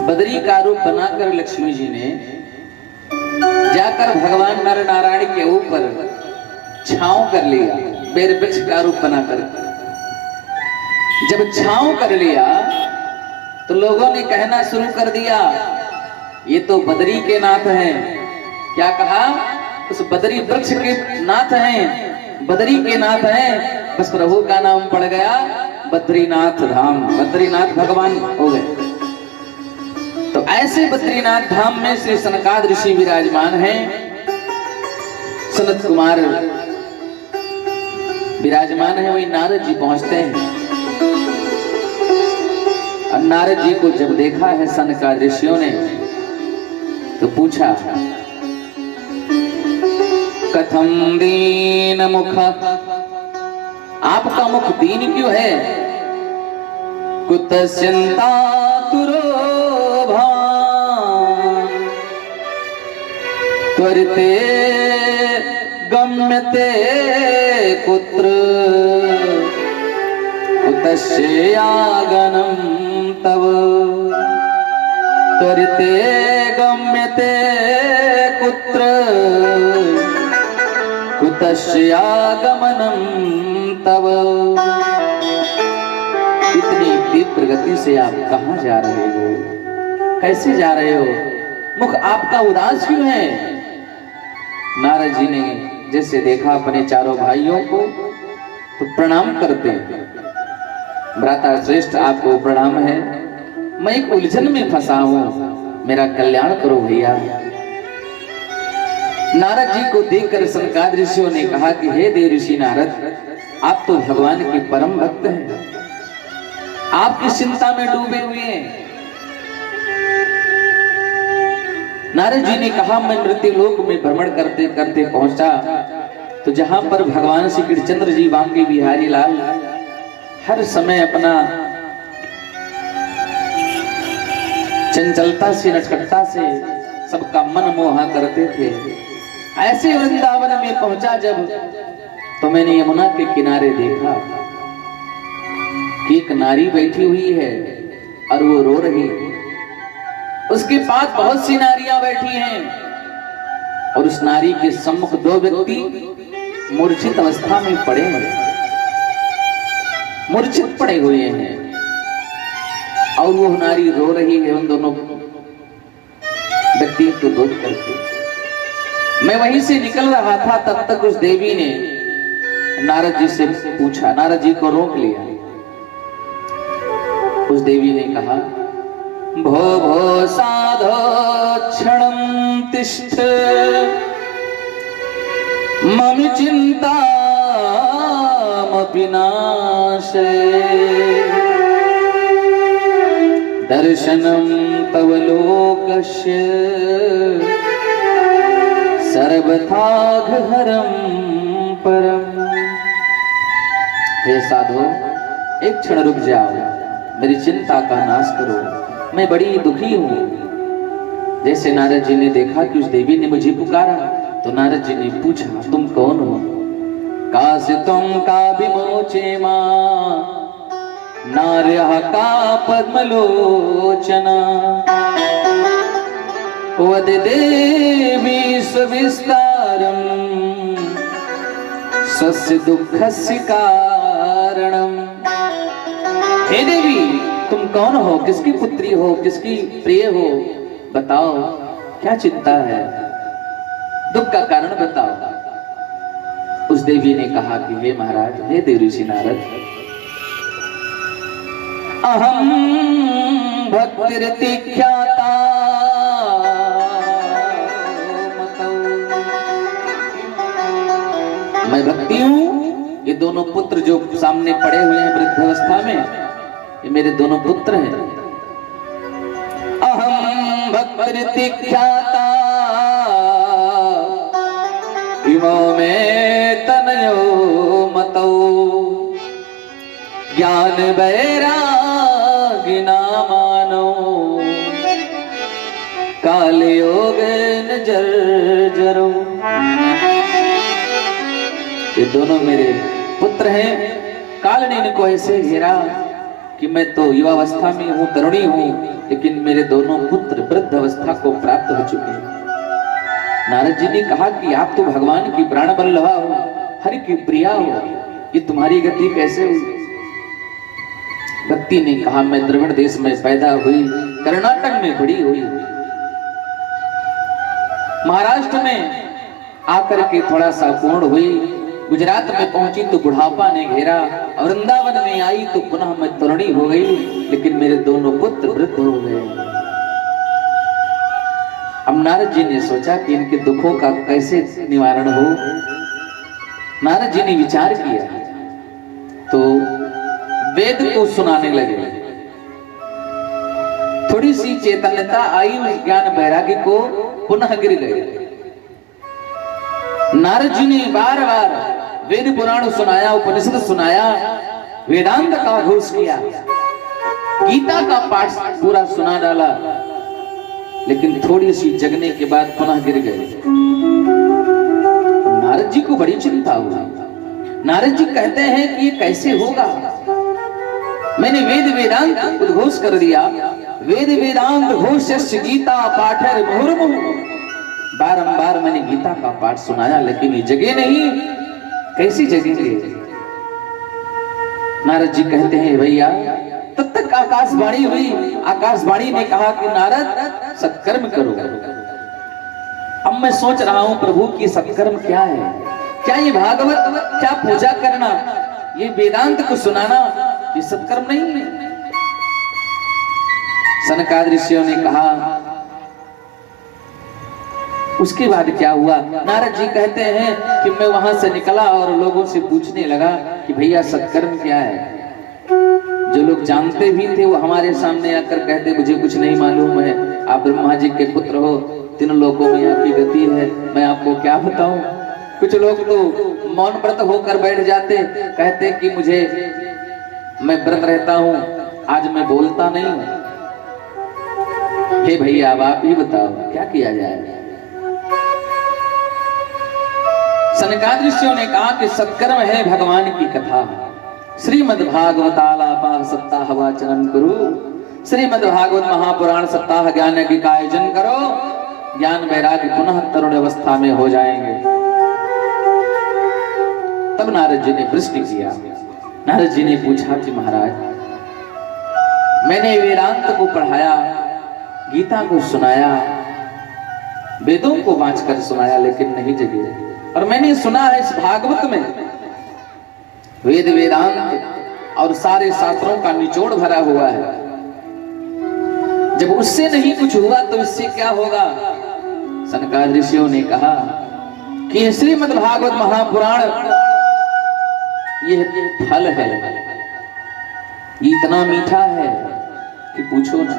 बदरी का रूप बनाकर लक्ष्मी जी ने जाकर भगवान नर नारायण के ऊपर छांव कर लिया। बेर वृक्ष का रूप बनाकर जब छांव कर लिया तो लोगों ने कहना शुरू कर दिया, ये तो बदरी के नाथ हैं। क्या कहा? उस बदरी वृक्ष के नाथ हैं, बदरी के नाथ हैं। बस प्रभु का नाम पड़ गया, बद्रीनाथ धाम, बद्रीनाथ भगवान हो गए। तो ऐसे बद्रीनाथ धाम में श्री सनकाद ऋषि विराजमान हैं। सनत कुमार विराजमान है, वही नारद जी पहुंचते हैं। और नारद जी को जब देखा है सनकाद ऋषियों ने तो पूछा, कथम दीन मुख, आपका मुख दीन क्यों है? कुतस्यन्ता तुरो भान, त्वरिते गम्यते कुत्र, कुतस्य आगमनं तव, त्वरिते गम्यते कुत्र, कुतस्य आगमनं तव। इतनी तीव्र गति से आप कहां जा रहे हो? कैसे जा रहे हो? मुख आपका उदास क्यों है? नारद जी ने जैसे देखा अपने चारों भाइयों को तो प्रणाम करते, भ्राता श्रेष्ठ आपको प्रणाम है, मैं एक उलझन में फंसा हूं, मेरा कल्याण करो भैया। नारद जी को देखकर सनकाद ऋषियों ने कहा कि हे देव ऋषि नारद, आप तो भगवान के परम भक्त हैं, आप किस चिंता में डूबे हुए हैं? नारद जी ने कहा, मैं मृत्युलोक में भ्रमण करते करते पहुंचा तो जहां पर भगवान श्री कृष्णचंद्र जी वांके बिहारी लाल हर समय अपना चंचलता से, नटखटता से सबका मन मोहा करते थे। ऐसे वृंदावन में पहुंचा जब तो मैंने यमुना के किनारे देखा कि एक नारी बैठी हुई है और वो रो रही है। उसके पास बहुत सी नारियां बैठी हैं और उस नारी के सम्मुख दो व्यक्ति मूर्छित अवस्था में पड़े हैं, मूर्छित पड़े हुए हैं और वो नारी रो रही है उन दोनों व्यक्ति को देख करके। मैं वहीं से निकल रहा था, तब तक उस देवी ने नारद जी से पूछा, नारद जी को रोक लिया। उस देवी ने कहा, भो भो साधो क्षणं तिष्ठ, मम चिंता विनाशे, दर्शनं तव लोकस्य सर्वथाघहरं परम। हे साधो, एक क्षण रुक जाओ, मेरी चिंता का नाश करो, मैं बड़ी दुखी हूं। जैसे नारद जी ने देखा कि उस देवी ने मुझे पुकारा तो नारद जी ने पूछा, तुम कौन हो? कासितुं का विमोचे मां नार्यः का पद्मलोचना, वद देवी सविस्तारं स्वस्य दुःखस्य कारणम्। हे देवी, तुम कौन हो? किसकी पुत्री हो? किसकी प्रिय हो? बताओ, क्या चिंता है? दुख का कारण बताओ। उस देवी ने कहा कि हे महाराज, हे देव ऋषि नारद, अहम भक्तिर्तिख्याता, मैं भक्ति हूं। ये दोनों पुत्र जो सामने पड़े हुए हैं वृद्धावस्था में, ये मेरे दोनों पुत्र हैं। अहम भक्तिर्तिख्याता इमो में तनयो मतौ, ज्ञान वैराग्य नामानो, काल योग जर्जरो। ये दोनों मेरे पुत्र हैं। काल ने इनको ऐसे घेरा कि मैं तो युवावस्था में हूँ, तरुणी हूँ, लेकिन मेरे दोनों पुत्र वृद्ध अवस्था को प्राप्त हो चुके हैं। नारद जी ने कहा कि आप तो भगवान की प्राण बल्लभा हो, हरि की प्रिया हो, ये तुम्हारी गति कैसे हुई? व्यक्ति ने कहा, मैं द्रविड़ देश में पैदा हुई, कर्नाटक में बड़ी हुई, महाराष्ट्र में आकर के थोड़ा सा पूर्ण हुई, गुजरात में पहुंची तो बुढ़ापा ने घेरा, वृंदावन में आई तो पुनः मैं तरुणी हो गई, लेकिन मेरे दोनों पुत्र वृद्ध हो गए। अब नारद जी ने सोचा कि इनके दुखों का कैसे निवारण हो। नारद जी ने विचार किया तो वेद को सुनाने लगे। थोड़ी सी चेतनता आई, उस ज्ञान वैराग्य को पुनः गिर गए। नारद जी ने बार बार वेद पुराण सुनाया, उपनिषद सुनाया, वेदांत का घोष किया, गीता का पाठ पूरा सुना डाला, लेकिन थोड़ी सी जगने के बाद पुनः गिर गए। नारद जी को बड़ी चिंता हुई। नारद जी कहते हैं कि ये कैसे होगा? मैंने वेद वेदांत उद्घोष कर दिया, वेद वेदांत घोषस्य गीता पाठर मुहुर्मुहु, बारंबार मैंने गीता का पाठ सुनाया, लेकिन ये जगे नहीं, कैसी जगेंगे? नारद जी कहते हैं, भैया तब तक आकाशवाणी हुई। आकाशवाणी ने कहा कि नारद सत्कर्म करो। अब मैं सोच रहा हूं प्रभु की सत्कर्म क्या है? क्या ये भागवत, क्या पूजा करना, ये वेदांत को सुनाना, ये सत्कर्म नहीं है? सनकादिक ऋषियों ने कहा। उसके बाद क्या हुआ? नारद जी कहते हैं कि मैं वहां से निकला और लोगों से पूछने लगा कि भैया सत्कर्म क्या है? जो लोग जानते भी थे वो हमारे सामने आकर कहते, मुझे कुछ नहीं मालूम है, आप ब्रह्मा जी के पुत्र हो, तीनों लोकों में आपकी गति है, मैं आपको क्या बताऊं? कुछ लोग तो मौन व्रत होकर बैठ जाते, कहते कि मैं व्रत रहता हूं, आज मैं बोलता नहीं हूं। हे भैया अब आप ही बताओ क्या किया जाए? सनकादिक ऋषियों ने कहा कि सत्कर्म है भगवान की कथा। श्रीमद् भागवतालापा सप्ताह वाचनम करो, श्रीमद् भागवत महापुराण सप्ताह ज्ञान की का आयोजन करो, ज्ञान वैराग्य पुनः तरुण अवस्था में हो जाएंगे। तब नारद जी ने प्रश्न किया। नारद जी ने पूछा कि महाराज, मैंने वेदांत को पढ़ाया, गीता को सुनाया, वेदों को वांचकर सुनाया, लेकिन नहीं जगे। और मैंने सुना है इस भागवत में वेद वेदांत और सारे शास्त्रों का निचोड़ भरा हुआ है। जब उससे नहीं कुछ हुआ तो इससे क्या होगा? सनकादिक ऋषियों ने कहा कि श्रीमद् भागवत महापुराण ये फल है, इतना मीठा है कि पूछो ना।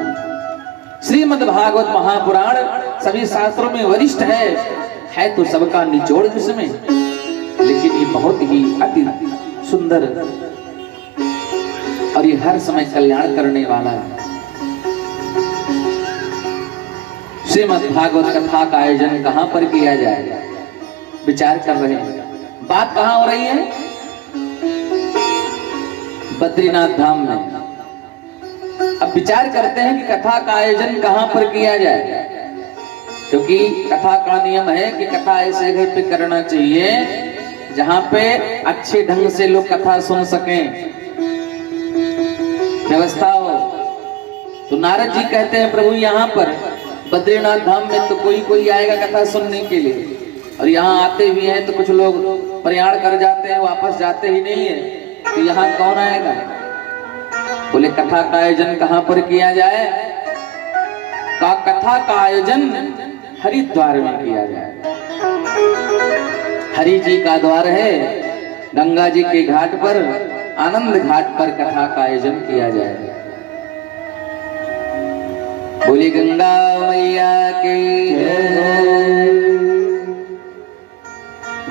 श्रीमद् भागवत महापुराण सभी शास्त्रों में वरिष्ठ है तो सबका निचोड़ जिसमें, लेकिन ये बहुत ही अति सुंदर और ये हर समय कल्याण करने वाला है। श्रीमद् भागवत कथा का आयोजन कहां पर किया जाएगा? विचार कर रहे हैं। बात कहां हो रही है? बद्रीनाथ धाम में। अब विचार करते हैं कि कथा का आयोजन कहां पर किया जाए, क्योंकि कथा का नियम है कि कथा ऐसे जगह पे करना चाहिए जहां पे अच्छे ढंग से लोग कथा सुन सकें, व्यवस्था हो। तो नारद जी कहते हैं प्रभु यहाँ पर बद्रीनाथ धाम में तो कोई आएगा कथा सुनने के लिए, और यहाँ आते भी हैं तो कुछ लोग प्रयाण कर जाते हैं, वापस जाते ही नहीं है, तो यहाँ कौन आएगा? बोले कथा का आयोजन कहाँ पर किया जाए? कथा का आयोजन हरिद्वार में किया जाए। हरि जी का द्वार है, गंगा जी के घाट पर, आनंद घाट पर कथा का आयोजन किया जाए। बोली गंगा मैया की जय।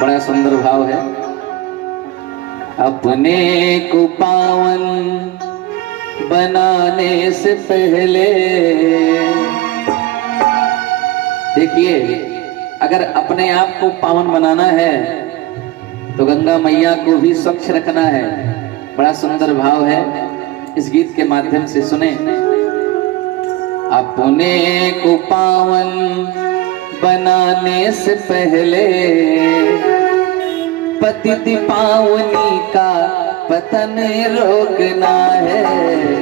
बड़ा सुंदर भाव है। अपने को पावन बनाने से पहले, देखिए अगर अपने आप को पावन बनाना है तो गंगा मैया को भी स्वच्छ रखना है। बड़ा सुंदर भाव है, इस गीत के माध्यम से सुने। अपने को पावन बनाने से पहले पतित पावनी का पतन रोकना है।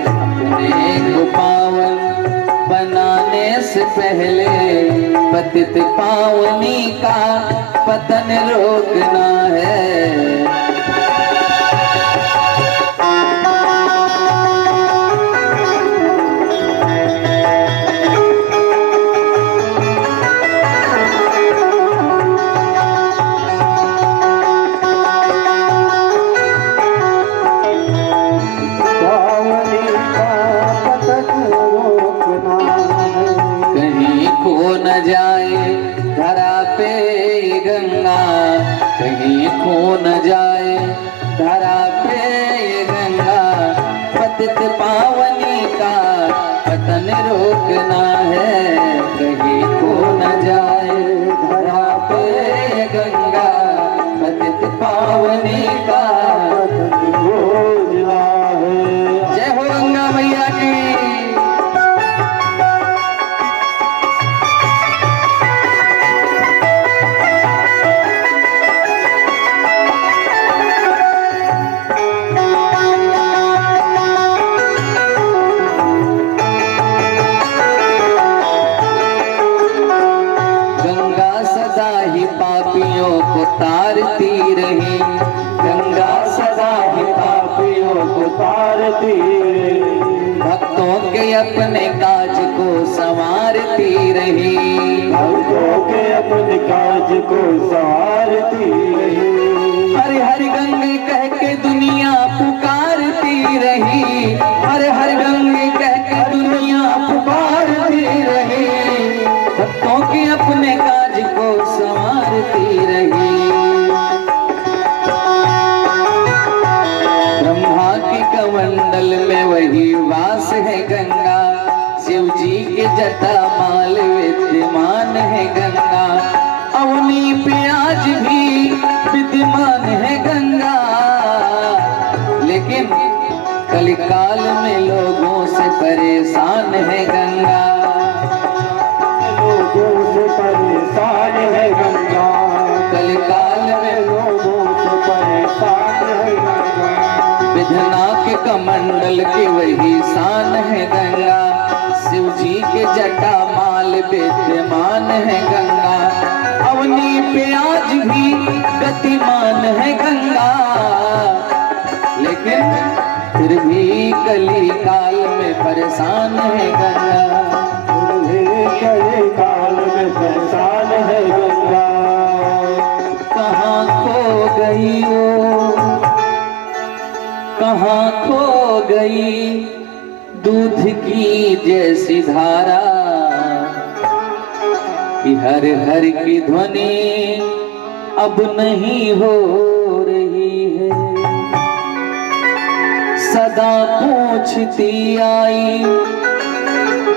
अपने को पावन बनाने से पहले पतित पावनी का पतन रोकना है। कहीं खो न जाए धरा पे ये गंगा, पतित पावनी का पतन रोकना है। कहीं खो न जाए धरा पे ये गंगा, पतित पावनी का पतन रोकना है। जय हो गंगा मैया की। तारती रही गंगा, सदा ही पापियों को तारती रही। भक्तों के अपने काज को संवारती रही, भक्तों के अपने काज को संवारती रही। हर हर गंगे कह के दुनिया पुकारती रही, हर हर गंगे कह के दुनिया पुकारती रही। भक्तों के अपने काज को संवारती रही। कमंडल में वही वास है गंगा, शिव जी के जटा माल विद्यमान है गंगा। अवनी पे आज भी विद्यमान है गंगा, लेकिन कलिकाल में लोगों से परेशान है गंगा, लोगों से परेशान है गंगा। कलिकाल में लोगों से परेशान है गंगा। विधना के कमंडल की वही शान है गंगा, शिव जी के जटा माल विद्यमान है गंगा। अवनी पे आज भी गतिमान है गंगा, लेकिन फिर भी कली काल में परेशान है गंगा, फिर भी कली काल में परेशान है गंगा। कहाँ खो गई वो, कहाँ खो गई दूध की जैसी धारा, कि हर हर की ध्वनि अब नहीं हो रही है। सदा पूछती आई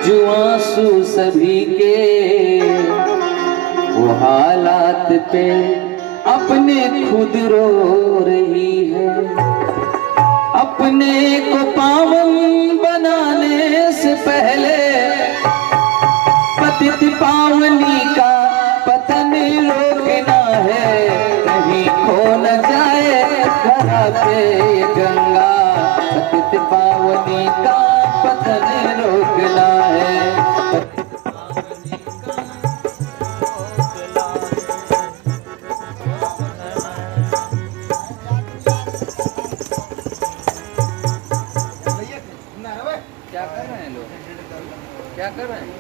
जो आंसू सभी के, वो हालात पे अपने खुद रो रही है। अपने को पावन बनाने से पहले पतित पावनी का पतन रोकना है। कहीं खो न जाए धरा पे गंगा, पतित पावनी का पतन रोकना है। क्या कर रहे हैं लोग, क्या कर रहे हैं?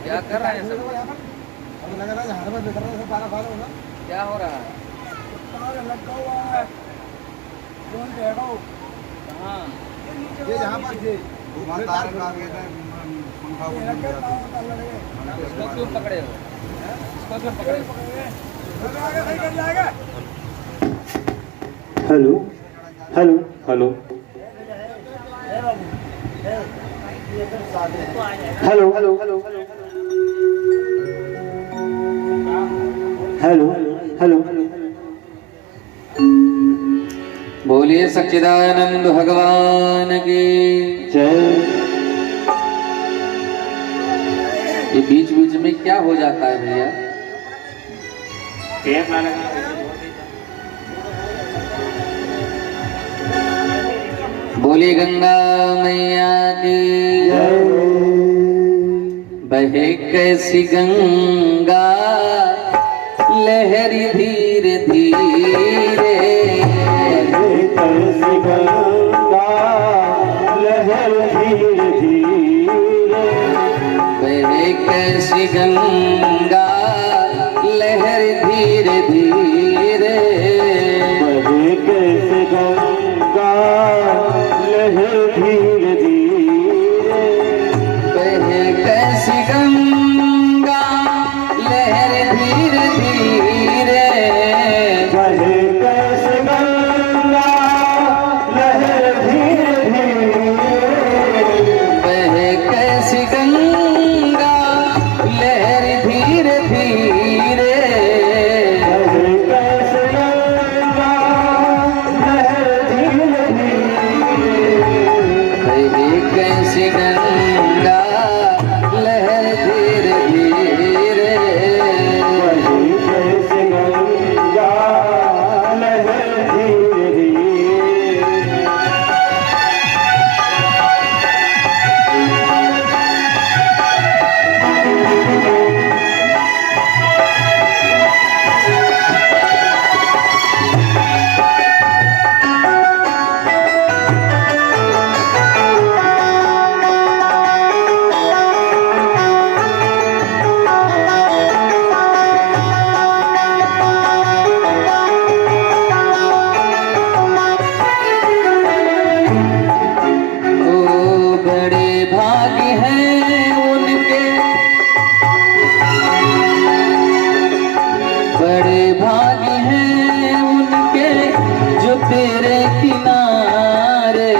क्या कर रहे हैं सब? क्या हो रहा है? कहाँ? ये यहाँ पर थे इसको क्यों पकड़े हो? इसको क्यों पकड़े हो? Hello hello hello hello hello hello hello hello hello. बोलिए सच्चिदानंद भगवान की। जय। ये बीच बीच में क्या हो जाता है भैया? बोली गंगा मैया की जय। बहे कैसी गंगा लहरी धीरे धीरे, कैसी गंगा लहर धीरे धीरे, बहे कैसी गंगा लहर धीरे धीरे, बहे कैसे गंगा लहर धीरे धीरे, बहे कैसी गंगा लहर धीरे धीरे, बहे कैसे गंगा लहर धीरे धीरे, बहे कैसी गंगा लहर धीरे धीरे, बहे कैसे गंगा लहर धीरे धीरे, बहे कैसी गंगा लहर धीरे धीरे, बहे कैसे गंगा लहर धीरे धीरे। ओ बड़े भाग हैं उनके, बड़े भाग हैं उनके जो तेरे किनारे,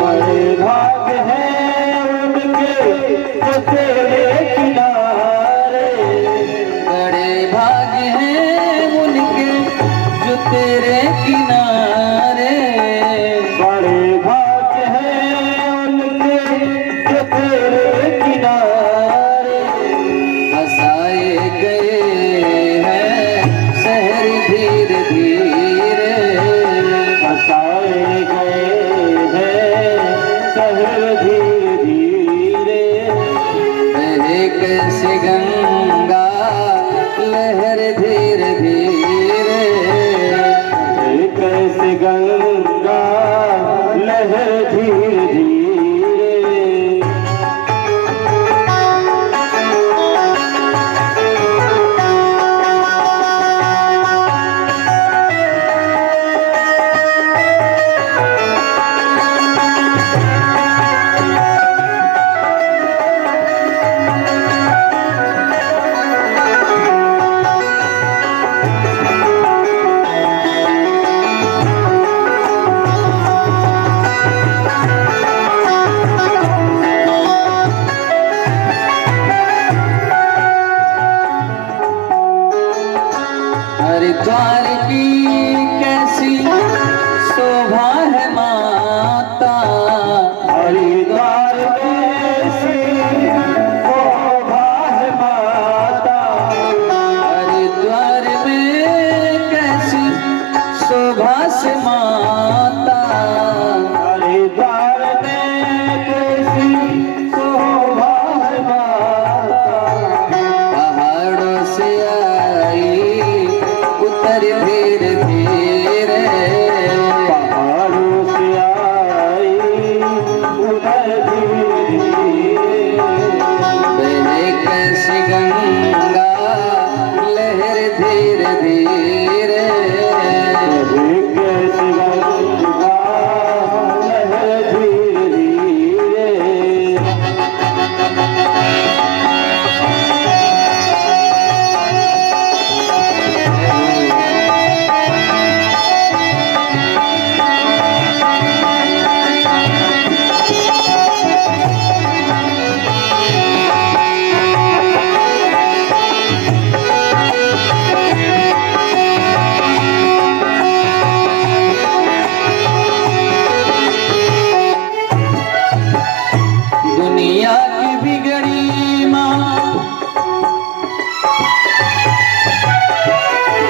बड़े भाग हैं उनके जो तेरे किनारे, बड़े भाग हैं उनके जो तेरे किनारे, बड़े भाग हैं उनके जो तेरे किनारे, बसाए गए हैं शहर धीरे धीरे, बसाए गए हैं शहर धीरे धीरे, बहे कैसी गंगा लहर धीरे धीरे, बहे कैसे गंगा लहर धीरे धीरे, हरिद्वार की कैसी शोभा है माता, हरिद्वार कैसी शोभा है माता, हरिद्वार में कैसी शोभा से माता, हरिद्वार में कैसी शोभा है माता, पहाड़ों से आई उतर धीरे धीरे, पहाड़ों से आई उधर धीरे धीरे, बहे कैसी गंगा लहर धीरे धीरे, बहे कैसी गंगा लहर धीरे धीरे। दुनिया की बिगड़ी माँ,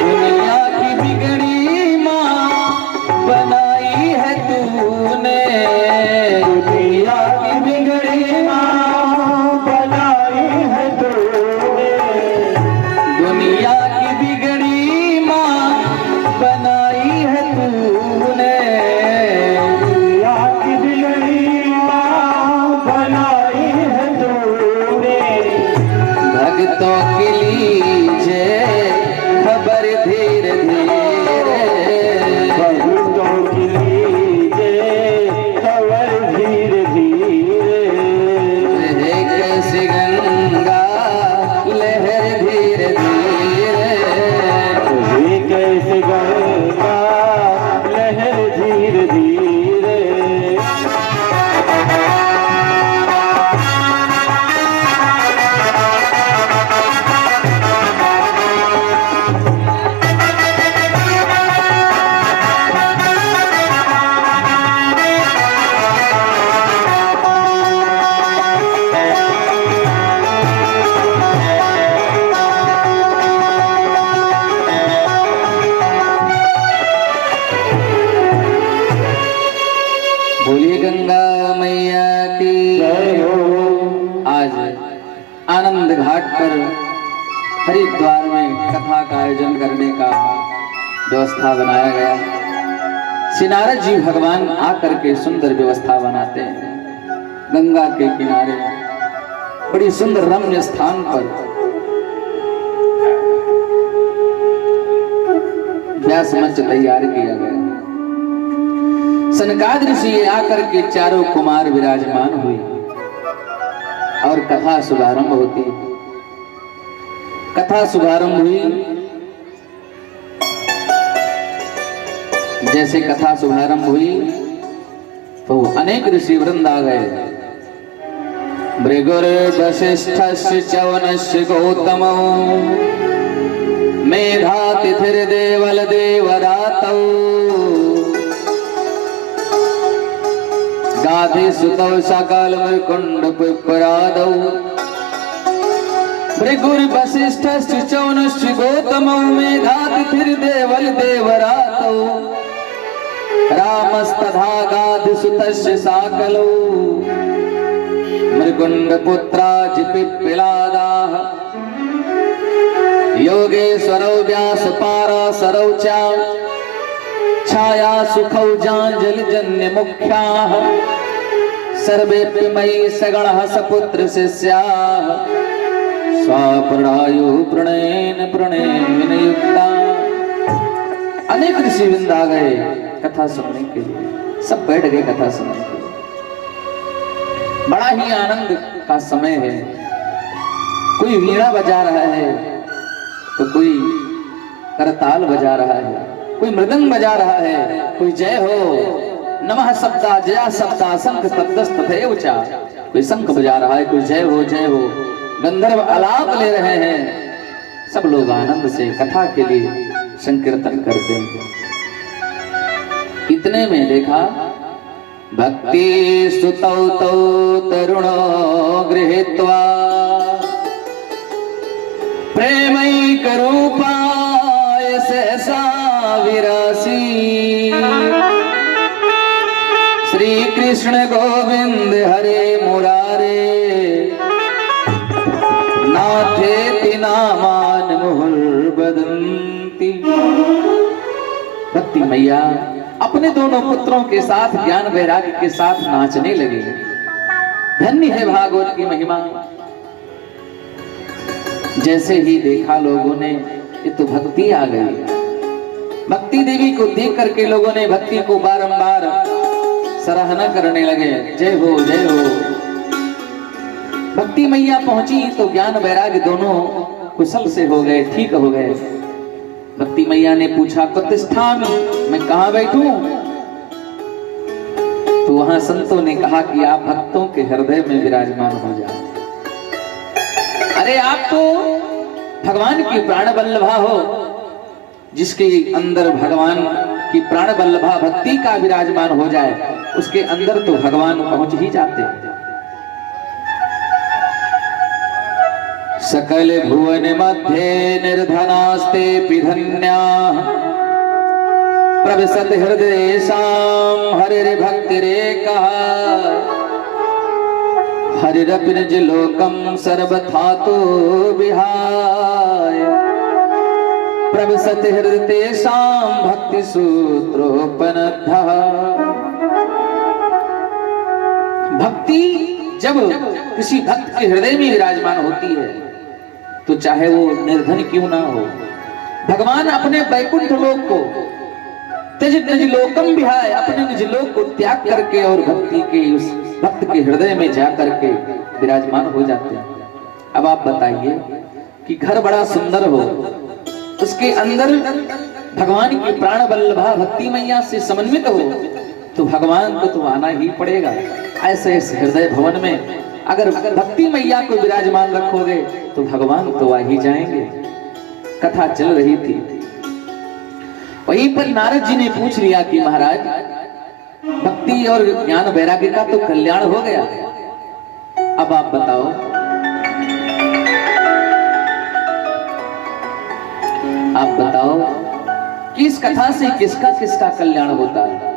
दुनिया की बिगड़ी माँ बनाई है तूने, दुनिया की बिगड़ी माँ बनाई है तूने, दुनिया की बिगड़ी माँ बनाई है तूने, दुनिया की बिगड़ी माँ बनाई है तूने, भक्तों के लीजिए खबर धीरे धीरे, भक्तों की लीजिए खबर धीरे धीरे, बहे कैसी गंगा लहर धीरे धीरे, ये कैसे गंगा लहर धीरे धीरे, बोलिए गंगा मैया की जय हो। आज आनंद घाट पर हरिद्वार में कथा का आयोजन करने का व्यवस्था बनाया गया। श्री नारद जी भगवान आकर के सुंदर व्यवस्था बनाते हैं। गंगा के किनारे बड़ी सुंदर रम्य स्थान पर व्यास मंच तैयार किया गया। सनकादिक ऋषि आकर के चारों कुमार विराजमान हुए और कथा शुभारंभ होती। कथा शुभारंभ हुई, जैसे कथा शुभारंभ हुई तो अनेक ऋषि वृंद आ गए। भृगुर वशिष्ठस्य च्यवनस्य गौतमो मेधातिथिर्देवल देवरातौ गाधि सुतौ सकल कुंड पिपरादौ भृगुर वशिष्ठस्य च्यवनस्य गौतमौ मेधातिथिर्देवल देवरातौ रामस्तथा गाधि सुतस्य साकलौ मृकुंड पुत्राज पिप्पिलादाः योगेश्वरौ व्यास पाराशरौ च छाया सुखौ जांजलि जन्य मुख्याः सर्वेऽपि मयि सगणः सपुत्र शिष्याः स्वाप्रायु प्रणयेन युक्ता। अनेक ऋषि वृंद आ गए कथा सुनने के लिए। सब बैठ गए कथा सुनने के लिए। बड़ा ही आनंद का समय है। कोई वीणा बजा रहा है तो कोई करताल बजा रहा है, कोई मृदंग बजा रहा है, कोई जय हो नमः शब्दा जया शब्दा शंख तद्दस्तथैव च, कोई शंख बजा रहा है, कोई जय हो गंधर्व आलाप ले रहे हैं। सब लोग आनंद से कथा के लिए संकीर्तन करते हैं। इतने में देखा भक्ति स्तुतौ तौ तरुणो गृहीत्वा प्रेमैक रूपाय सहसा विरासी श्री कृष्ण गोविंद हरे मुरारे नाथेति नामान मुहुर्वदन्ति। भक्ति मैया अपने दोनों पुत्रों के साथ ज्ञान वैराग्य के साथ नाचने लगी। धन्य है भागवत की महिमा। जैसे ही देखा लोगों ने, ये तो भक्ति आ गई। भक्ति देवी को देख करके लोगों ने भक्ति को बारंबार सराहना करने लगे। जय हो जय हो। भक्ति मैया पहुंची तो ज्ञान वैराग्य दोनों कुशल से हो गए, ठीक हो गए। भक्ति मैया ने पूछा प्रतिष्ठान मैं कहाँ बैठूं? तो वहां संतों ने कहा कि आप भक्तों के हृदय में विराजमान हो जाओ। अरे आप तो भगवान की प्राण वल्लभा हो, जिसके अंदर भगवान की प्राण वल्लभा भक्ति का विराजमान हो जाए उसके अंदर तो भगवान पहुंच ही जाते हैं। सकल भुवन मध्ये निर्धनास्ते धन्याः प्रविशत हृदयेषां हरिर्भक्तिरेकः हरिरपि निज लोकं सर्वथा तो विहाय प्रविशत हृदयेषां भक्ति सूत्रोपनद्धः। भक्ति जब किसी भक्त के हृदय में विराजमान होती है तो चाहे वो निर्धन क्यों ना हो, भगवान अपने वैकुंठ लोक को त्यज निज लोकम विहाय, अपने निज लोक को त्याग करके और भक्ति के उस भक्त के हृदय में जा करके विराजमान हो जाते हैं। अब आप बताइए कि घर बड़ा सुंदर हो, उसके अंदर भगवान की प्राण वल्लभा भक्ति मैया से समन्वित हो तो भगवान को तो आना ही पड़ेगा। ऐसे इस हृदय भवन में अगर भक्ति मैया को विराजमान रखोगे तो भगवान तो आ ही जाएंगे। कथा चल रही थी, वहीं पर नारद जी ने पूछ लिया कि महाराज भक्ति और ज्ञान वैराग्य का तो कल्याण हो गया, अब आप बताओ कि इस कथा से किसका किसका कल्याण होता है।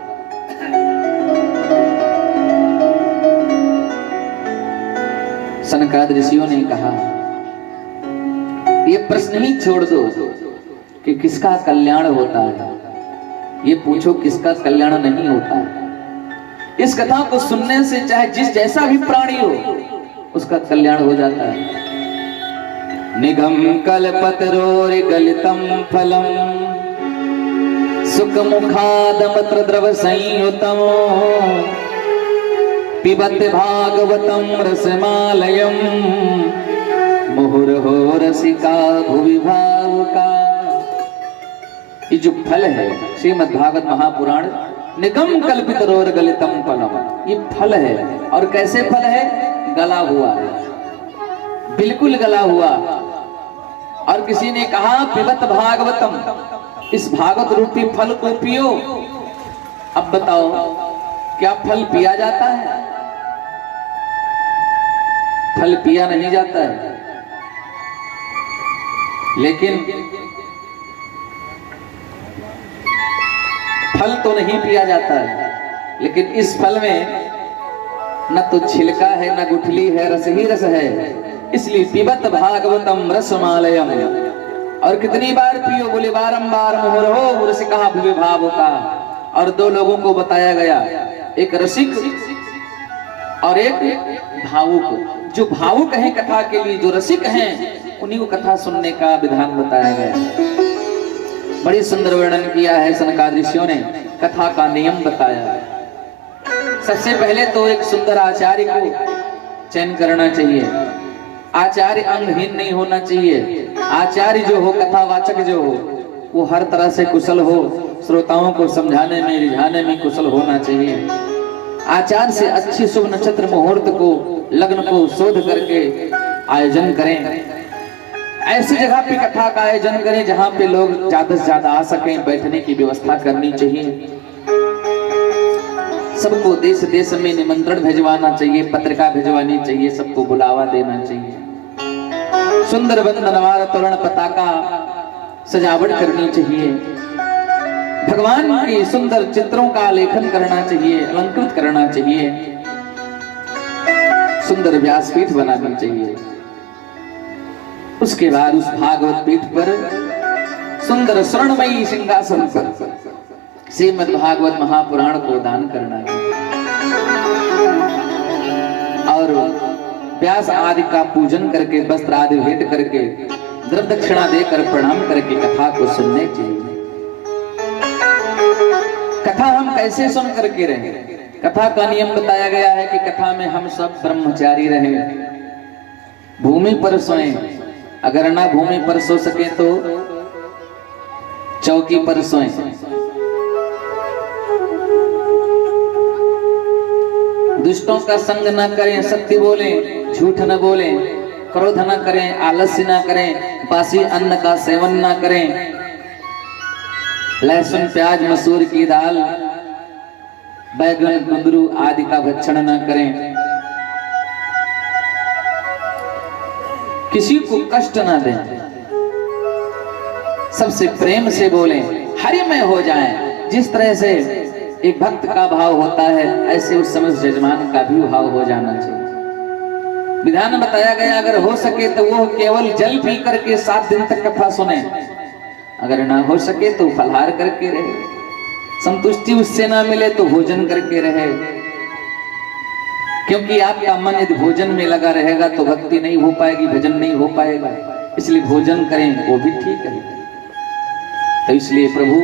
सनकादिक ऋषियों ने कहा ये प्रश्न ही छोड़ दो कि किसका कल्याण होता है, ये पूछो किसका कल्याण नहीं होता। इस कथा को सुनने से चाहे जिस जैसा भी प्राणी हो उसका कल्याण हो जाता है। निगम कल्पतरोर गलितम फलम सुख मुखादमत्र द्रव संयुतम पिबत भागवतम रसमालयम मुहुर्हो रसिका भुवि भावुका। ये जो फल है श्रीमद् भागवत महापुराण निगम कल्पितरोर गलितम फलम, ये फल है। और कैसे फल है? गला हुआ है, बिल्कुल गला हुआ। और किसी ने कहा पिबत भागवतम, इस भागवत रूपी फल को पियो। अब बताओ क्या फल पिया जाता है? फल पिया नहीं जाता है, लेकिन फल तो नहीं पिया जाता है, लेकिन इस फल में न तो छिलका है न गुठली है, रस ही रस है। इसलिए पिबत भागवतम रसमालयम। और कितनी बार पियो? बोले बारंबार। मुहुर्हो रसिका भुवि भावुका। और दो लोगों को बताया गया, एक रसिक और एक भावुक। जो भावुक हैं कथा के लिए, जो रसिक हैं उन्हीं को कथा सुनने का विधान बताया गया। बड़ी सुंदर वर्णन किया है सनकादिक ऋषियों ने, कथा का नियम बताया। सबसे पहले तो एक सुंदर आचार्य को चयन करना चाहिए। आचार्य अंगहीन नहीं होना चाहिए। आचार्य जो हो, कथावाचक जो हो, वो हर तरह से कुशल हो, श्रोताओं को समझाने में रिझाने में कुशल होना चाहिए। आचार्य से अच्छी शुभ नक्षत्र मुहूर्त को, लग्न को शोध करके आयोजन करें। ऐसी जगह पे कथा का आयोजन करें जहां पे लोग ज्यादा से ज्यादा आ सकें, बैठने की व्यवस्था करनी चाहिए। सबको देश देश में निमंत्रण भिजवाना चाहिए, पत्रिका भिजवानी चाहिए, सबको बुलावा देना चाहिए। सुंदर वंदनवार तोरण पताका सजावट करनी चाहिए। भगवान के सुंदर चित्रों का लेखन करना चाहिए, अलंकृत करना चाहिए। सुंदर व्यासपीठ बनानी चाहिए। उसके बाद उस भागवत पीठ पर सुंदर स्वर्णमयी सिंहासन पर श्रीमद् भागवत महापुराण को दान करना है। और व्यास आदि का पूजन करके, वस्त्र आदि भेंट करके, द्रव्य दक्षिणा देकर प्रणाम करके कथा को सुनने चाहिए। कथा हम कैसे सुन करके रहें? कथा का नियम बताया गया है कि कथा में हम सब ब्रह्मचारी रहें, भूमि पर सोएं। अगर ना भूमि पर सो सके तो चौकी पर सोएं। दुष्टों का संग न करें, सत्य बोलें, झूठ न बोलें, क्रोध न करें, आलस्य न करें, बासी अन्न का सेवन न करें, लहसुन प्याज मसूर की दाल, बैगन कुंदरू आदि का भक्षण न करें। किसी को कष्ट ना दें, सबसे प्रेम से बोलें, हरिमय हो जाएं। जिस तरह से एक भक्त का भाव होता है, ऐसे उस समय उस यजमान का भी भाव हो जाना चाहिए। विधान में बताया गया, अगर हो सके तो वो केवल जल पी करके 7 दिन तक कथा सुने, अगर ना हो सके तो फलाहार करके रहे, संतुष्टि उससे ना मिले तो भोजन करके रहे। क्योंकि आपका मन यदि भोजन में लगा रहेगा तो भक्ति नहीं हो पाएगी, भजन नहीं हो पाएगा। इसलिए भोजन करें, वो भी ठीक है। तो इसलिए प्रभु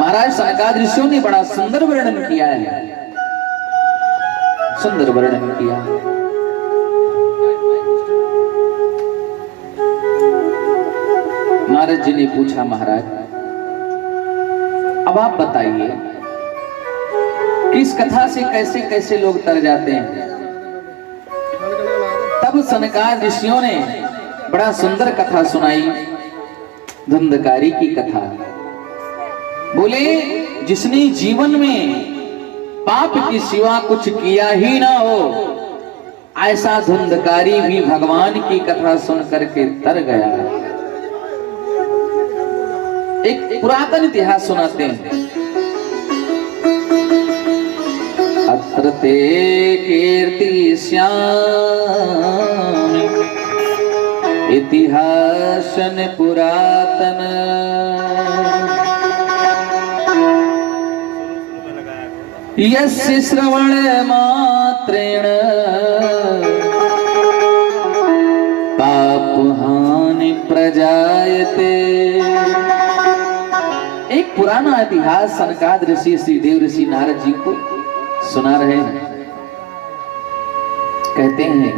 महाराज सनकादिक ऋषियों ने बड़ा सुंदर वर्णन किया है, सुंदर वर्णन किया। नारद जी ने पूछा, महाराज अब आप बताइए कि इस कथा से कैसे कैसे लोग तर जाते हैं। तब सनकादिक ऋषियों ने बड़ा सुंदर कथा सुनाई, धुंधकारी की कथा। बोले, जिसने जीवन में पाप की सिवा कुछ किया ही ना हो, ऐसा धुंधकारी भी भगवान की कथा सुन करके तर गया। एक पुरातन इतिहास सुनाते हैं। अत्र ते कीर्ति श्याम इतिहासन पुरातन, यस्य श्रवण मात्रेण पापहानि प्रजायते। एक पुराना इतिहास सनकादिक ऋषि श्री देव ऋषि नारद जी को सुना रहे हैं। कहते हैं,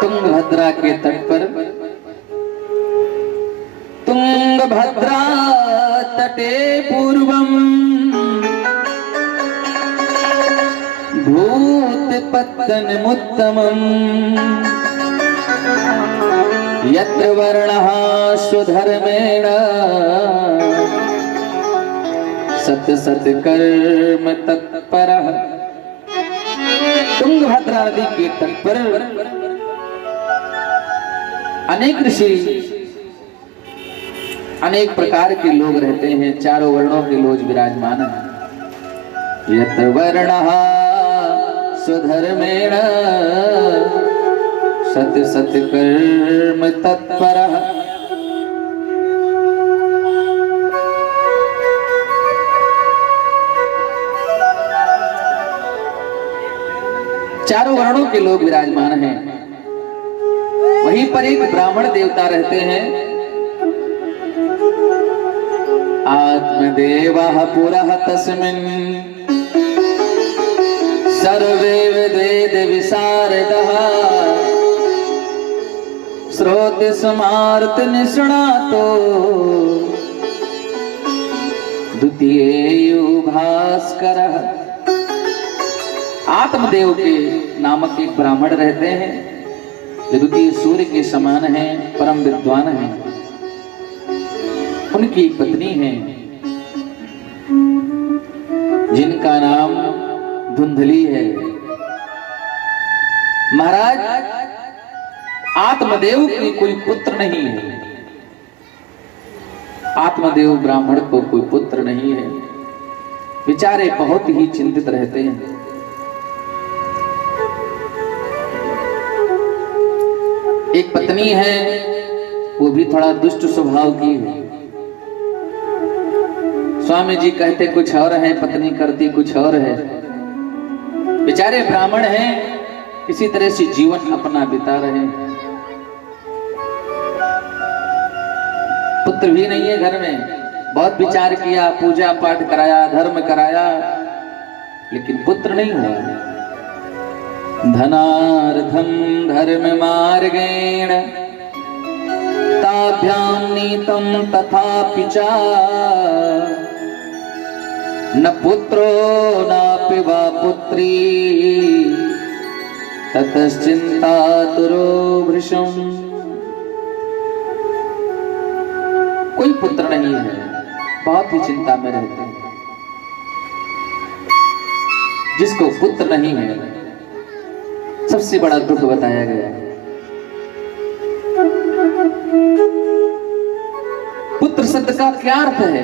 तुंगभद्रा के तट पर, तुंगभद्रा तटे पूर्वम भूत पत्तनमुत्तमम्, यत्र वर्णः स्वधर्मेण सत सत कर्म तत्परः। तुंगभद्रा नदी के तट पर अनेक ऋषि, अनेक प्रकार के लोग रहते हैं, चारों वर्णों के लोग विराजमान हैं। यत्र वर्णः स्वधर्मेण सत सत कर्म तत्परः। चारों वर्णों के लोग विराजमान हैं। वहीं पर एक ब्राह्मण देवता रहते हैं। आत्मदेवः पुरः तस्मिन् सर्वे वेद विशारदः, श्रोत्र समार्थ निष्णातो द्वितीयो भास्करः। आत्मदेव के नामक एक ब्राह्मण रहते हैं, जो द्वितीय सूर्य के समान हैं, परम विद्वान हैं। उनकी एक पत्नी है जिनका नाम धुंधली है। महाराज, आत्मदेव की कोई पुत्र नहीं है। आत्मदेव ब्राह्मण को कोई पुत्र नहीं है। बेचारे बहुत ही चिंतित रहते हैं। एक पत्नी है, वो भी थोड़ा दुष्ट स्वभाव की है। स्वामी जी कहते कुछ और है, पत्नी करती कुछ और है। बेचारे ब्राह्मण हैं, किसी तरह से जीवन अपना बिता रहे हैं। पुत्र भी नहीं है घर में। बहुत विचार किया, पूजा पाठ कराया, धर्म कराया, लेकिन पुत्र नहीं हुआ। धनार्थं धर्म मार्गेण ताभ्यां नीतं तथापि च न पुत्रो नापि वा पुत्री ततश्चिन्तातुरो भृशम्। कोई पुत्र नहीं है, बहुत ही चिंता में रहते हैं। जिसको पुत्र नहीं है, सबसे बड़ा दुख बताया गया। पुत्र शब्द का क्या अर्थ है?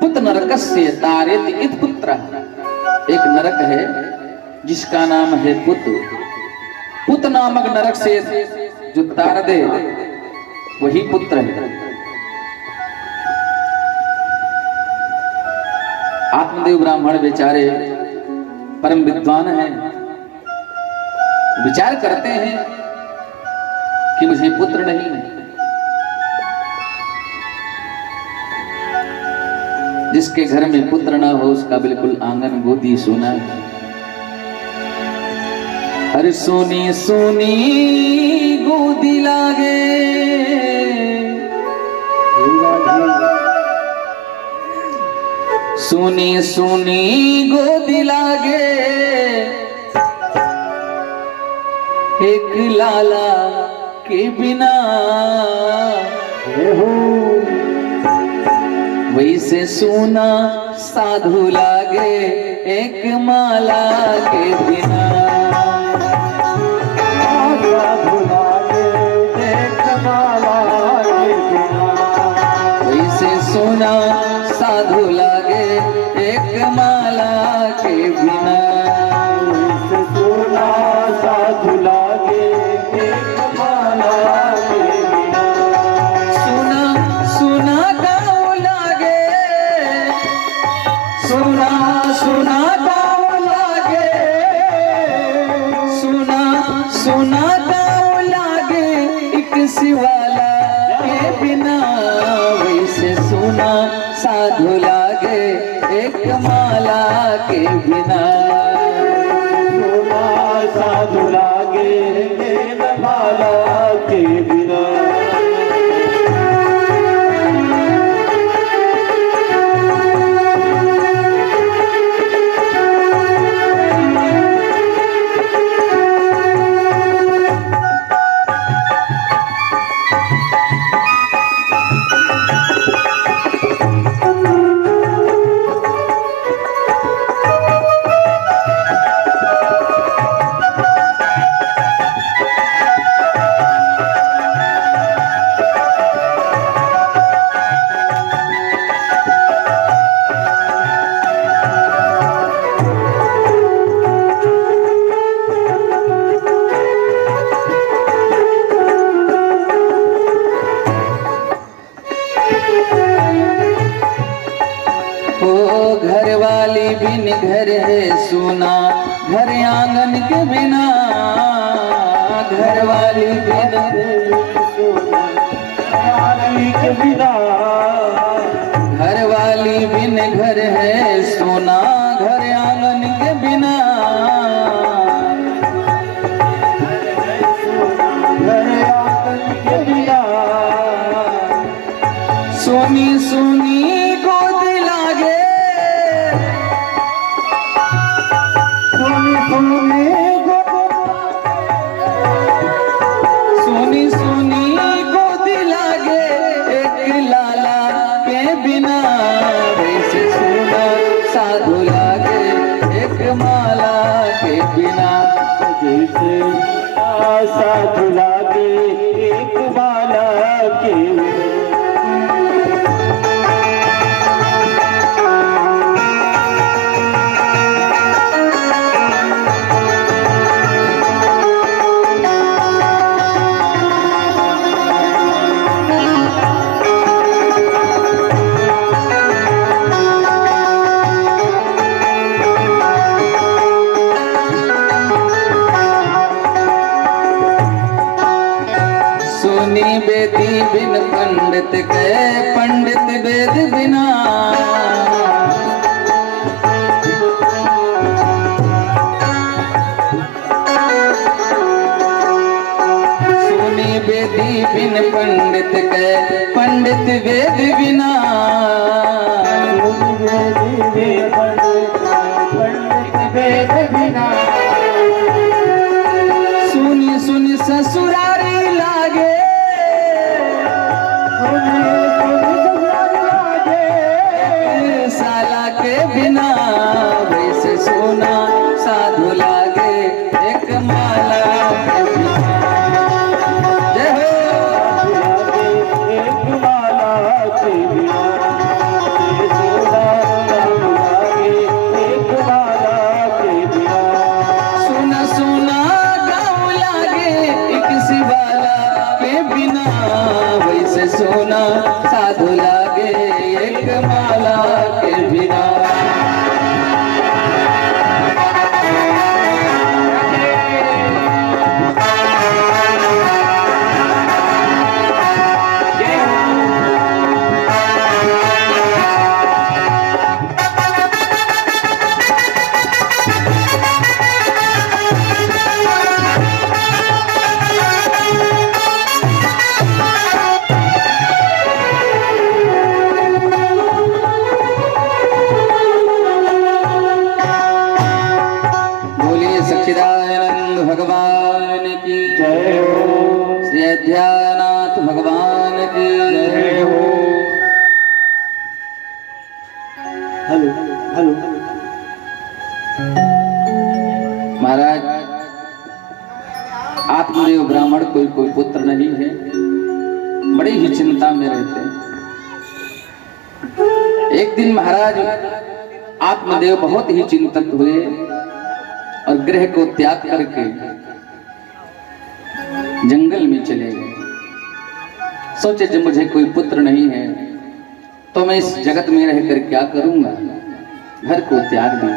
पुत्र नरकस्य तारेत इत पुत्र। एक नरक है जिसका नाम है पुत्र। पुत्र नामक नरक से जो तार दे वही पुत्र है। आत्मदेव ब्राह्मण बेचारे परम विद्वान हैं, विचार करते हैं कि मुझे पुत्र नहीं है। जिसके घर में पुत्र ना हो उसका बिल्कुल आंगन गोदी सोना है। हर सोनी सोनी गोदी लागे, सोनी सोनी गोदी लागे, एक लाला के बिना वैसे सोना साधु लागे, एक माला के बिना। साधु लागे एक माला के बिना। वैसे सोना साधु लागे, एक माला के बिना। वैसे सोना साधु लागे एक माला के बिना। सोना सोना गाँव लागे, सोना सोना गाँव लागे, सोना सोना गाँव लागे, एक शिवाला के बिना। वैसे सोना साधु लागे, एक माला के बिना। सोना साधु लागे एक माला के बिना। घर वाली बिन घर है सोना, घर आंगन के बिना। घर वाली बिन के बिना। घर वाली बिन घर है सोना, घर आंगन के बिना। घर आंगन के बिना। सोनी सोनी गोद लागे, सोनी सोनी सोनी सोनी गोद लागे, एक लाला के बिना। वैसे सोना साधु लागे, एक माला के बिना। जैसे साधु लागे एक माला के बिना। सोनी बेदी बिन पंडित के, पंडित वेद बिना। सोनी बेदी बिन पंडित के, पंडित वेद बिना। पंडित वेद बिना। सुनी सुनी ससुरारी लागे, साला के बिना। वैसे सोना साधु लागे, एक माला सच्चिदानंद भगवान की जय हो। श्री अयोध्यानाथ भगवान की जय हो। Hello hello. महाराज, आत्मदेव ब्राह्मण कोई पुत्र नहीं है, बड़ी ही चिंता में रहते हैं। एक दिन महाराज आत्मदेव बहुत ही चिंतित हुए और गृह को त्याग करके जंगल में चले गए। सोचे जब मुझे कोई पुत्र नहीं है तो मैं इस जगत में रहकर क्या करूंगा। घर को त्याग दिया।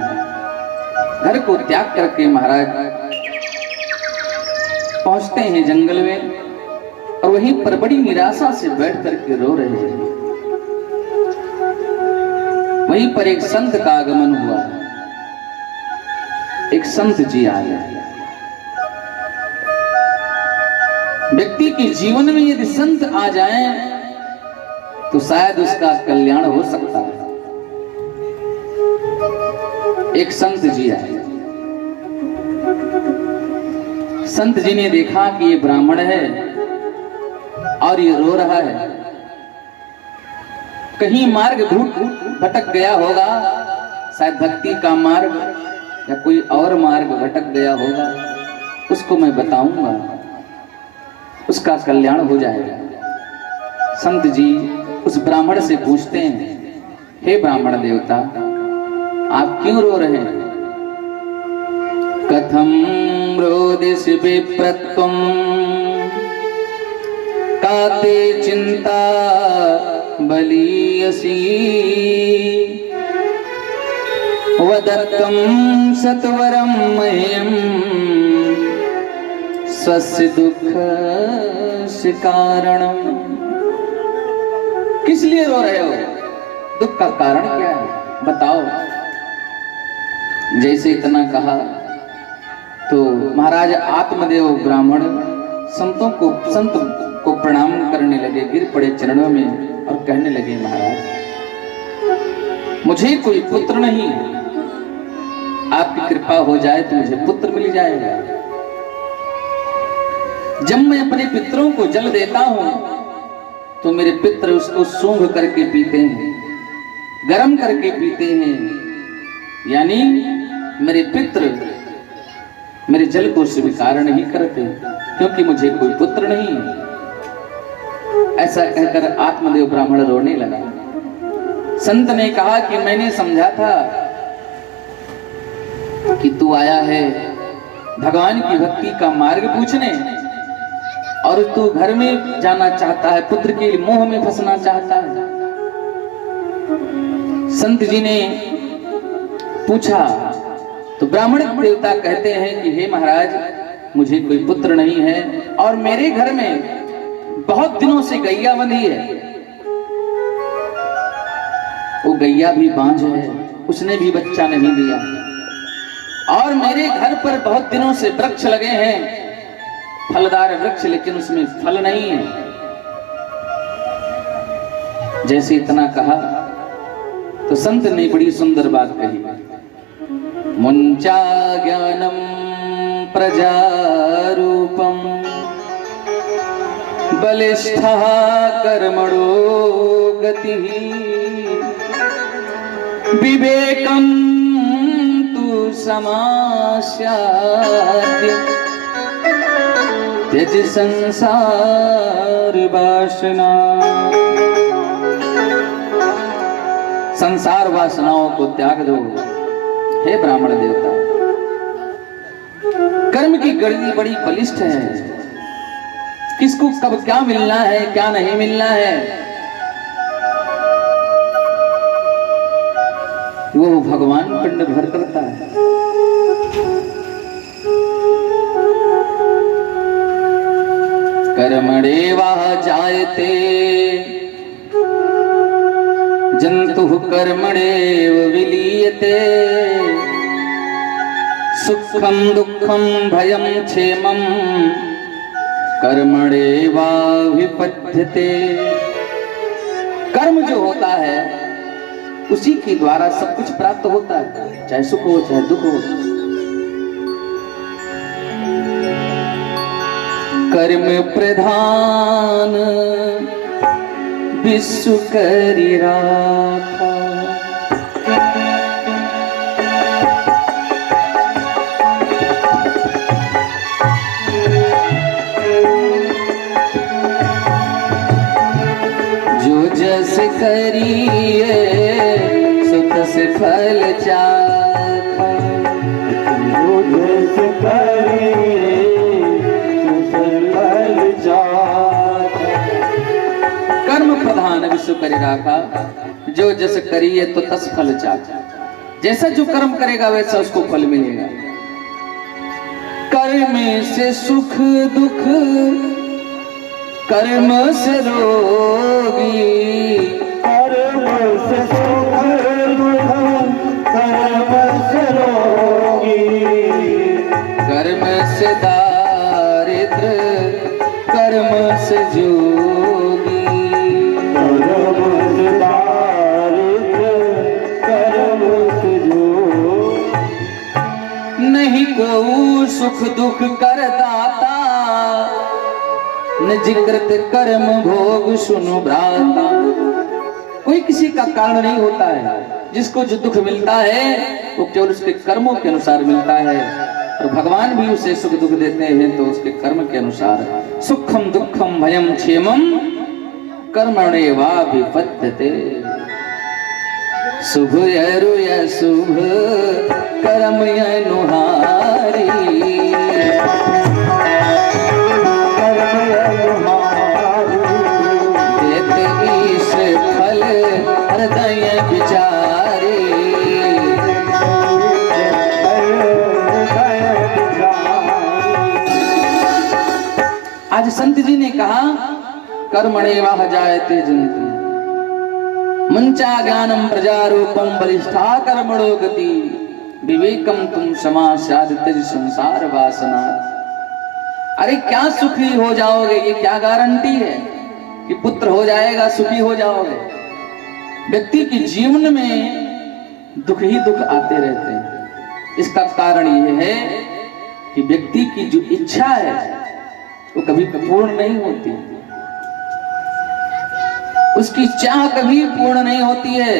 घर को त्याग करके महाराज पहुंचते हैं जंगल में और वहीं पर बड़ी निराशा से बैठ करके रो रहे हैं। वहीं पर एक संत का आगमन हुआ। एक संत जी आ गए। व्यक्ति के जीवन में यदि संत आ जाएं तो शायद उसका कल्याण हो सकता है। एक संत जी आए। संत जी ने देखा कि ये ब्राह्मण है और ये रो रहा है। कहीं मार्ग भटक गया होगा, शायद भक्ति का मार्ग या कोई और मार्ग भटक गया होगा, उसको मैं बताऊंगा, उसका कल्याण हो जाएगा। संत जी उस ब्राह्मण से पूछते हैं, हे ब्राह्मण देवता, आप क्यों रो रहे हैं? कथम रोदिस विप्रत्वम काते चिंता बलीयसी वदत्तम सत्वरम मह्यम स्वस्य दुःखस्य कारणम। किस लिए रो रहे हो? दुख का कारण क्या है, बताओ। जैसे इतना कहा तो महाराज आत्मदेव ब्राह्मण संत को प्रणाम करने लगे, गिर पड़े चरणों में और कहने लगे, महाराज मुझे कोई पुत्र नहीं है, आपकी कृपा हो जाए तो मुझे पुत्र मिल जाएगा। जब मैं अपने पितरों को जल देता हूं तो मेरे पितर उसको सूंघ करके पीते हैं, गर्म करके पीते हैं, यानी मेरे पितर मेरे जल को स्वीकार नहीं करते क्योंकि मुझे कोई पुत्र नहीं है। ऐसा कहकर आत्मदेव ब्राह्मण रोने लगा। संत ने कहा कि मैंने समझा था कि तू आया है भगवान की भक्ति का मार्ग पूछने और तू घर में जाना चाहता है, पुत्र के मोह में फंसना चाहता है। संत जी ने पूछा तो ब्राह्मण देवता कहते हैं कि हे महाराज, मुझे कोई पुत्र नहीं है और मेरे घर में बहुत दिनों से गैया बंधी है। वो गैया भी बांझ है, उसने भी बच्चा नहीं दिया। और मेरे घर पर बहुत दिनों से वृक्ष लगे हैं, फलदार वृक्ष, लेकिन उसमें फल नहीं है। जैसे इतना कहा तो संत ने बड़ी सुंदर बात कही, मुंचा ज्ञानम प्रजारूपम बलिष्ठः कर्मणो गतिः विवेकम तु समास्याद्य त्यज संसार वासना। संसार वासनाओं को त्याग दो हे ब्राह्मण देवता। कर्म की गति बड़ी बलिष्ठ है, किसको कब क्या मिलना है क्या नहीं मिलना है वो भगवान पर निर्भर करता है। कर्मणेवा जायते जन्तुः कर्मणेव विलीयते सुखम दुखम भयम क्षेमम कर्मणेवाभिपद्यते। कर्म जो होता है उसी के द्वारा सब कुछ प्राप्त होता है, चाहे सुख हो चाहे दुख हो। कर्म प्रधान विश्व करि राखा। जो जस करिए सो तस फल चाखा। जो जस करिए सो फल चाखा। कर्म प्रधान विश्व करि राखा। जो जस करिए तो तस फल चाखा। जैसा जो कर्म करेगा वैसा उसको फल मिलेगा। कर्म से सुख दुख कर्म से रोगी। कर्म से सुख दुख कर्म से रोगी। कर्म से दारिद्र कर्म से जोगी। कर्म से दारिद्र कर्म से जोगी। नहीं को सुख दुख कर दाता न जिकृत कर्म भोग सुनो भ्राता। कोई किसी का कारण नहीं होता है। जिसको जो दुख मिलता है वो केवल उसके कर्मों के अनुसार मिलता है। और भगवान भी उसे सुख दुख देते हैं तो उसके कर्म के अनुसार। सुखम दुखम भयम क्षेमम कर्मण्येवाभिपद्यते। शुभ शुभ कर्म अनुहारी। हृदय विचारे। आज संत जी ने कहा कर्मण्येवाह जायते जंतु मंचा ज्ञानम प्रजारूपम बलिष्ठा कर्मणो गति। विवेकम तुम समास्याद त्यज संसार वासना। अरे क्या सुखी हो जाओगे, ये क्या गारंटी है कि पुत्र हो जाएगा सुखी हो जाओगे। व्यक्ति के जीवन में दुख ही दुख आते रहते हैं। इसका कारण यह है कि व्यक्ति की जो इच्छा है वो कभी पूर्ण नहीं होती। उसकी चाह कभी पूर्ण नहीं होती है।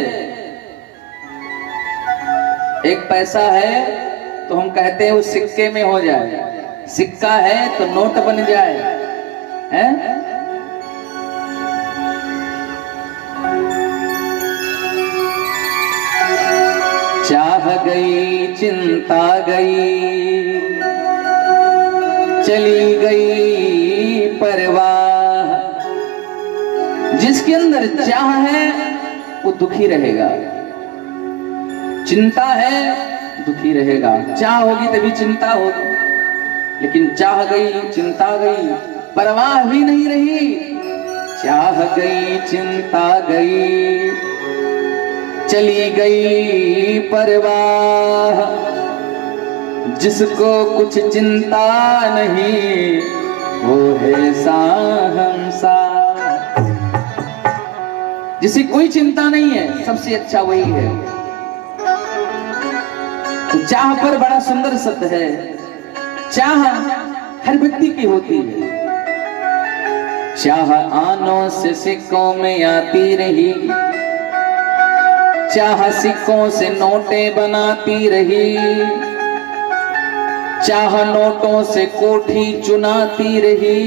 एक पैसा है तो हम कहते हैं वो सिक्के में हो जाए। सिक्का है तो नोट बन जाए, हैं? चाह गई चिंता गई चली गई परवाह। जिसके अंदर चाह है वो दुखी रहेगा। चिंता है दुखी रहेगा। चाह होगी तभी चिंता होगी। लेकिन चाह गई चिंता गई परवाह भी नहीं रही। चाह गई चिंता गई चली गई परवाह। जिसको कुछ चिंता नहीं वो है साहंसा। जिसे कोई चिंता नहीं है सबसे अच्छा वही है। तो चाह पर बड़ा सुंदर शब्द है। चाह हर व्यक्ति की होती है। चाह आनों से सिक्कों में आती रही। चाह सिक्कों से नोटें बनाती रही। चाह नोटों से कोठी चुनाती रही।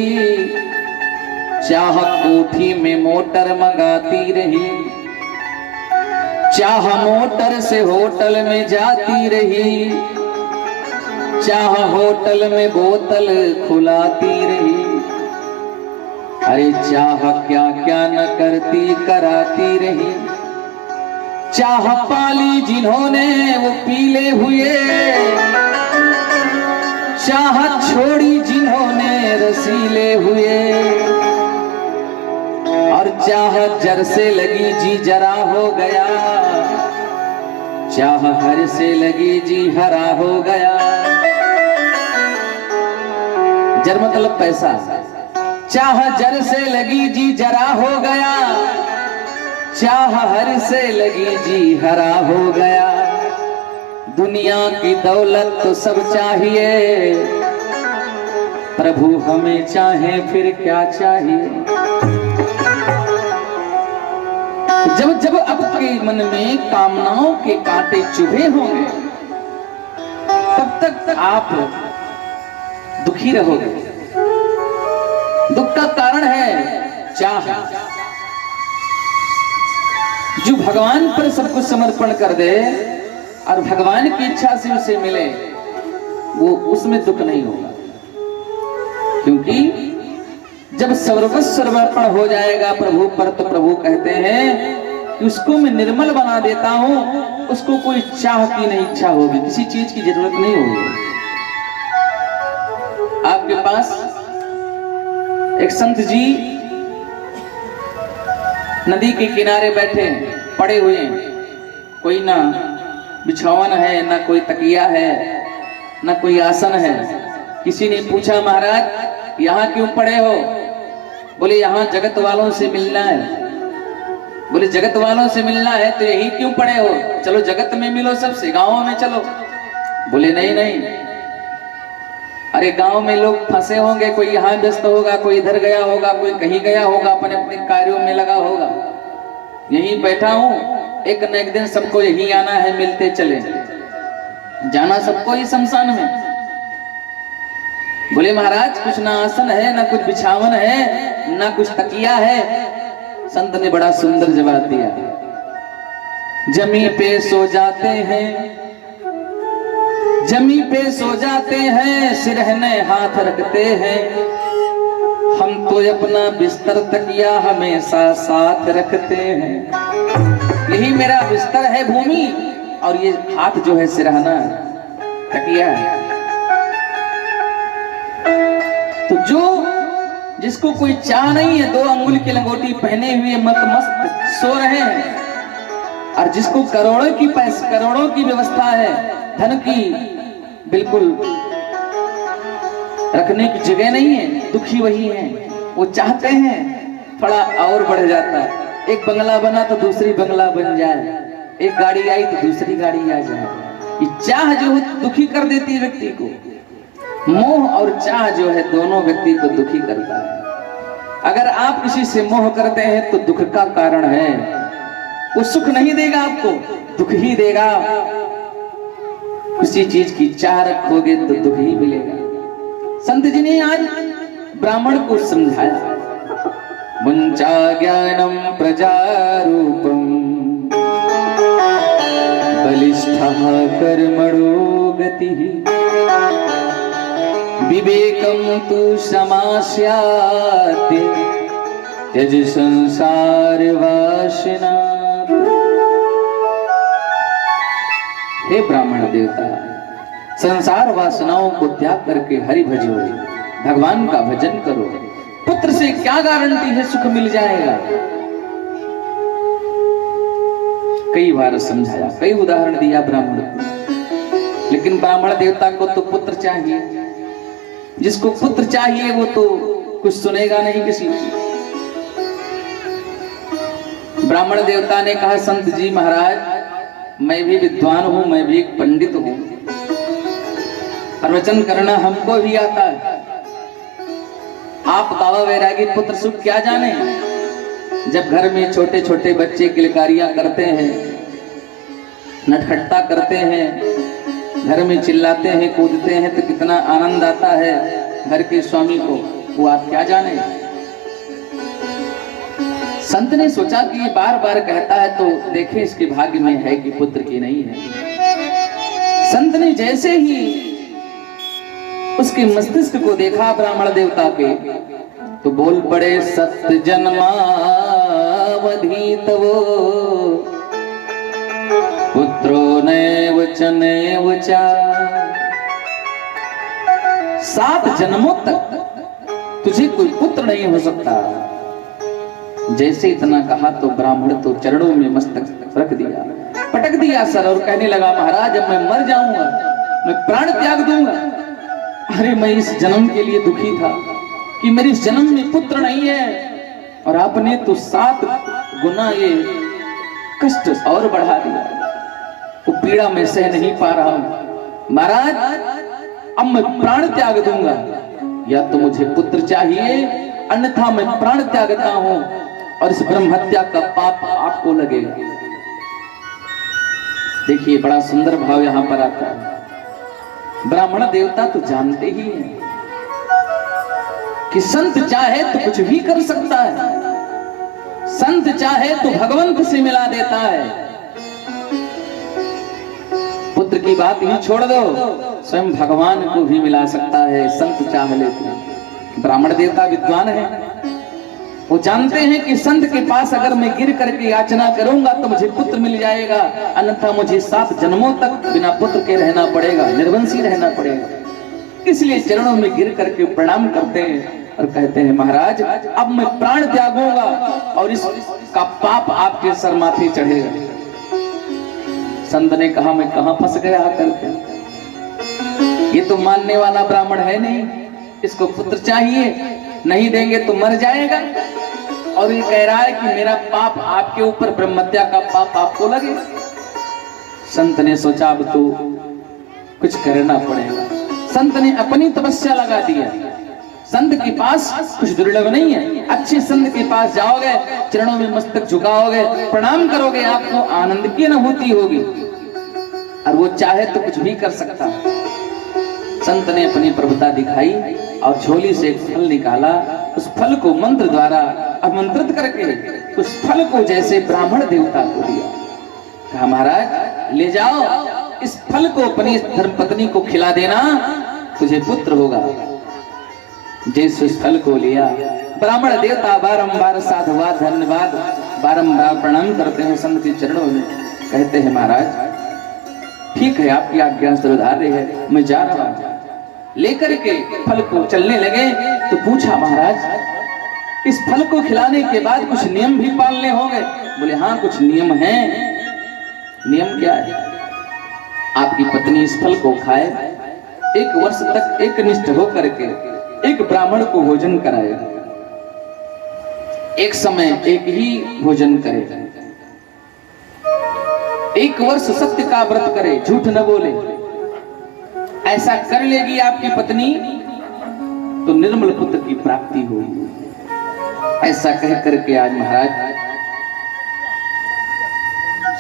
चाह कोठी में मोटर मंगाती रही। चाह मोटर से होटल में जाती रही। चाह होटल में बोतल खुलाती रही। अरे चाह क्या क्या न करती कराती रही। चाह पाली जिन्होंने वो पीले हुए। चाह छोड़ी जिन्होंने रसीले हुए। और चाह जर से लगी जी जरा हो गया। चाह हर से लगी जी हरा हो गया। जर मतलब पैसा। चाह जर से लगी जी जरा हो गया। चाह हर से लगी जी हरा हो गया। दुनिया की दौलत तो सब चाहिए प्रभु हमें चाहे फिर क्या चाहिए। जब जब आपके मन में कामनाओं के कांटे चुभे होंगे तब तक आप दुखी रहोगे। दुख का कारण है चाह। जो भगवान पर सब कुछ समर्पण कर दे और भगवान की इच्छा से उसे मिले, वो उसमें दुख नहीं होगा। क्योंकि जब सर्वस्व समर्पण हो जाएगा प्रभु पर, तो प्रभु कहते हैं कि उसको मैं निर्मल बना देता हूं, उसको कोई चाह की नहीं इच्छा होगी, किसी चीज की जरूरत नहीं होगी। आपके पास एक संत जी नदी के किनारे बैठे पड़े हुए हैं, कोई ना बिछावन है, ना कोई तकिया है, ना कोई आसन है। किसी ने पूछा, महाराज यहाँ क्यों पड़े हो? बोले यहाँ जगत वालों से मिलना है। बोले जगत वालों से मिलना है तो यही क्यों पड़े हो? चलो जगत में मिलो सबसे, गांव में चलो। बोले नहीं नहीं, अरे गांव में लोग फंसे होंगे, कोई यहाँ व्यस्त होगा, कोई इधर गया होगा, कोई कहीं गया होगा, अपने अपने कार्यों में लगा होगा। यहीं बैठा हूं, एक न एक दिन सबको यहीं आना है, मिलते चले। जाना सबको ही शमशान में। बोले महाराज कुछ ना आसन है, ना कुछ बिछावन है, ना कुछ तकिया है। संत ने बड़ा सुंदर जवाब दिया, जमी पे सो जाते हैं, जमी पे सो जाते हैं, सिरहने हाथ रखते हैं। हम तो अपना बिस्तर तकिया हमेशा साथ रखते हैं। यही मेरा बिस्तर है भूमि, और ये हाथ जो है सिरहाना तकिया है। तो जो जिसको कोई चाह नहीं है, 2 अंगुल की लंगोटी पहने हुए मस्त सो रहे हैं, और जिसको करोड़ों की व्यवस्था है, धन की बिल्कुल रखने की जगह नहीं है, दुखी वही है। वो चाहते हैं थोड़ा और बढ़ जाता है, एक बंगला बना तो दूसरी बंगला बन जाए, एक गाड़ी आई तो दूसरी गाड़ी आ जाए। ये चाह जो है दुखी कर देती है व्यक्ति को। मोह और चाह जो है दोनों व्यक्ति को दुखी करता है। अगर आप किसी से मोह करते हैं तो दुख का कारण है, वो सुख नहीं देगा आपको, दुख ही देगा। किसी चीज की चाह रखोगे तो दुख ही मिलेगा। संत जी ने आज ब्राह्मण को समझाया, मुंचा ज्ञानम प्रजारूपम बलिष्ठः कर्मणो गतिः विवेकम तु समास्याते त्यज संसार वासना। हे ब्राह्मण देवता, संसार वासनाओं को त्याग करके हरि भजो, भगवान का भजन करो। पुत्र से क्या गारंटी है सुख मिल जाएगा? कई बार समझाया, कई उदाहरण दिया ब्राह्मण को, लेकिन ब्राह्मण देवता को तो पुत्र चाहिए। जिसको पुत्र चाहिए वो तो कुछ सुनेगा नहीं किसी की। ब्राह्मण देवता ने कहा, संत जी महाराज, मैं भी विद्वान हूं, मैं भी एक पंडित हूं, प्रवचन करना हमको भी आता है। आप बाबा वैरागी पुत्र सुख क्या जाने? जब घर में छोटे छोटे बच्चे किलकारियां करते हैं, नटखट्टा करते हैं, घर में चिल्लाते हैं, कूदते हैं, तो कितना आनंद आता है घर के स्वामी को, वो आप क्या जाने। संत ने सोचा कि ये बार बार कहता है तो देखें इसके भाग्य में है कि पुत्र की नहीं है। संत ने जैसे ही उसके मस्तिष्क को देखा ब्राह्मण देवता के, तो बोल पड़े, सत्य जन्मावधि तवो पुत्रो नैव च नैव च। 7 जन्मों तक तुझे कोई पुत्र नहीं हो सकता। जैसे इतना कहा तो ब्राह्मण तो चरणों में मस्तक रख दिया, पटक दिया सर, और कहने लगा, महाराज अब मैं मर जाऊंगा, मैं प्राण त्याग दूंगा। अरे मैं इस जन्म के लिए दुखी था कि मेरे इस जन्म में पुत्र नहीं है, और आपने तो 7 गुना ये कष्ट और बढ़ा दिया। वो पीड़ा मैं सह नहीं पा रहा हूं महाराज, अब मैं प्राण त्याग दूंगा। या तो मुझे पुत्र चाहिए, अन्यथा मैं प्राण त्यागता हूं और इस ब्रह्म हत्या का पाप आपको लगेगा। देखिए बड़ा सुंदर भाव यहां पर आता है। ब्राह्मण देवता तो जानते ही हैं कि संत चाहे तो कुछ भी कर सकता है, संत चाहे तो भगवंत से मिला देता है। पुत्र की बात ही छोड़ दो, स्वयं भगवान को भी मिला सकता है संत चाह ले तो। ब्राह्मण देवता विद्वान है, वो जानते हैं कि संत के पास अगर मैं गिर करके याचना करूंगा तो मुझे पुत्र मिल जाएगा, अन्यथा मुझे 7 जन्मों तक बिना पुत्र के रहना पड़ेगा, निर्वंशी रहना पड़ेगा। इसलिए चरणों में गिर करके प्रणाम करते हैं और कहते हैं महाराज अब मैं प्राण त्यागूंगा और इसका पाप आपके सर माथे चढ़ेगा। संत ने कहा मैं कहां फंस गया आकर के, ये तो मानने वाला ब्राह्मण है नहीं, इसको पुत्र चाहिए, नहीं देंगे तो मर जाएगा, और ये कह रहा है कि मेरा पाप आपके ऊपर, ब्रह्म हत्या का पाप आपको लगे। संत ने सोचा अब तो कुछ करना पड़ेगा। संत ने अपनी तपस्या लगा दिया। संत के पास कुछ दुर्लभ नहीं है, अच्छे संत के पास जाओगे, चरणों में मस्तक झुकाओगे, प्रणाम करोगे, आपको आनंद की अनुभूति होगी, और वो चाहे तो कुछ भी कर सकता है। संत ने अपनी प्रभुता दिखाई और झोली से एक फल निकाला, उस फल को मंत्र द्वारा आमंत्रित करके उस फल को जैसे ब्राह्मण देवता को दिया। कहा महाराज ले जाओ, इस फल को अपनी धर्मपत्नी को खिला देना, तुझे पुत्र होगा। जैसे उस फल को लिया, ब्राह्मण देवता बारंबार साधुवाद धन्यवाद बारंबार प्रणाम करते हैं संत के चरणों में, कहते हैं महाराज ठीक है आपकी आज्ञा सर्वधार्य है, मैं जा रहा हूं। लेकर के फल को चलने लगे तो पूछा महाराज इस फल को खिलाने के बाद कुछ नियम भी पालने होंगे? बोले हाँ कुछ नियम हैं। नियम क्या है? आपकी पत्नी इस फल को खाए, 1 वर्ष तक एकनिष्ठ होकर के एक ब्राह्मण को भोजन कराए, एक समय एक ही भोजन करे, 1 वर्ष सत्य का व्रत करे, झूठ न बोले। ऐसा कर लेगी आपकी पत्नी तो निर्मल पुत्र की प्राप्ति होगी। ऐसा कह करके आज महाराज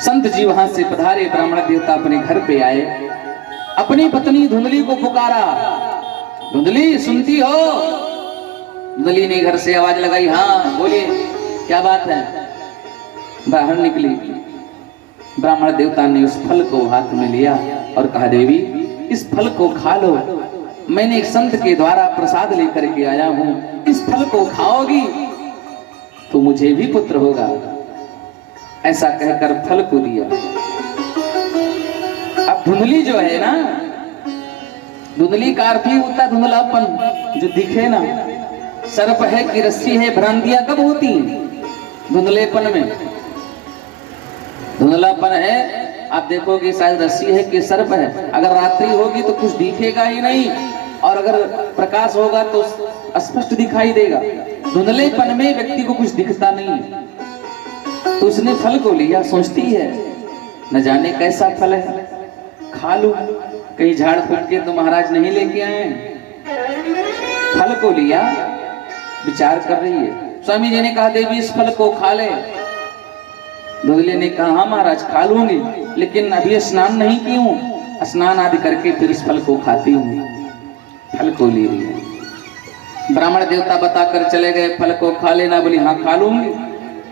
संत जी वहां से पधारे, ब्राह्मण देवता अपने घर पे आए, अपनी पत्नी धुंधली को पुकारा, धुंधली सुनती हो? धुंधली ने घर से आवाज लगाई, हाँ बोलिए क्या बात है। बाहर निकली, ब्राह्मण देवता ने उस फल को हाथ में लिया और कहा देवी इस फल को खा लो, मैंने एक संत के द्वारा प्रसाद लेकर के आया हूं, इस फल को खाओगी तो मुझे भी पुत्र होगा। ऐसा कहकर फल को दिया। अब धुंधली जो है ना, धुंधली का अर्थ ही होता धुंधलापन, जो दिखे ना। सर्प है कि रस्सी है, भ्रांतियां कब होती धुंधलेपन में? धुंधलापन है, आप देखोगे शायद रस्सी है कि सर्प है। अगर रात्रि होगी तो कुछ दिखेगा ही नहीं, और अगर प्रकाश होगा तो स्पष्ट दिखाई देगा। धुंधलेपन में व्यक्ति को कुछ दिखता नहीं। तो उसने फल को लिया, सोचती है न जाने कैसा फल है, खा लूं, कहीं झाड़ फूक के तो महाराज नहीं लेके आए। फल को लिया, विचार कर रही है। स्वामी जी ने कहा देवी इस फल को खा ले। धुंधली ने कहा हाँ महाराज खा लूंगी, लेकिन अभी स्नान नहीं की हूं, स्नान आदि करके फिर इस फल को खाती हूं। फल को ले लिया। ब्राह्मण देवता बताकर चले गए फल को खा लेना, बोली हाँ खा लूंगी।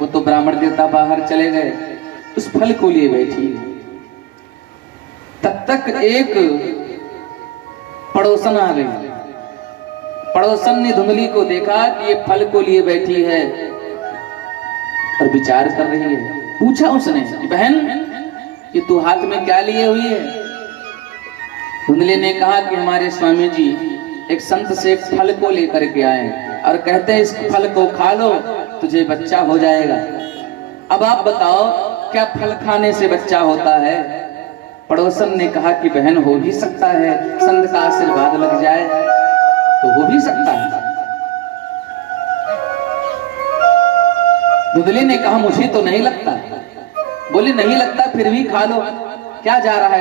वो तो ब्राह्मण देवता बाहर चले गए, उस फल को लिए बैठी। तब तक एक पड़ोसन आ गई। पड़ोसन ने धुंधली को देखा कि ये फल को लिए बैठी है और विचार कर रही है। पूछा उसने कि बहन ये तू हाथ में क्या लिए हुई है? धुंधली ने कहा कि हमारे स्वामी जी एक संत से एक फल को लेकर के आए और कहते हैं इस फल को खा लो तुझे बच्चा हो जाएगा। अब आप बताओ क्या फल खाने से बच्चा होता है? पड़ोसन ने कहा कि बहन हो भी सकता है, संत का आशीर्वाद लग जाए तो हो भी सकता है। धुंधली ने कहा मुझे तो नहीं लगता। बोले नहीं लगता फिर भी खा लो, क्या जा रहा है?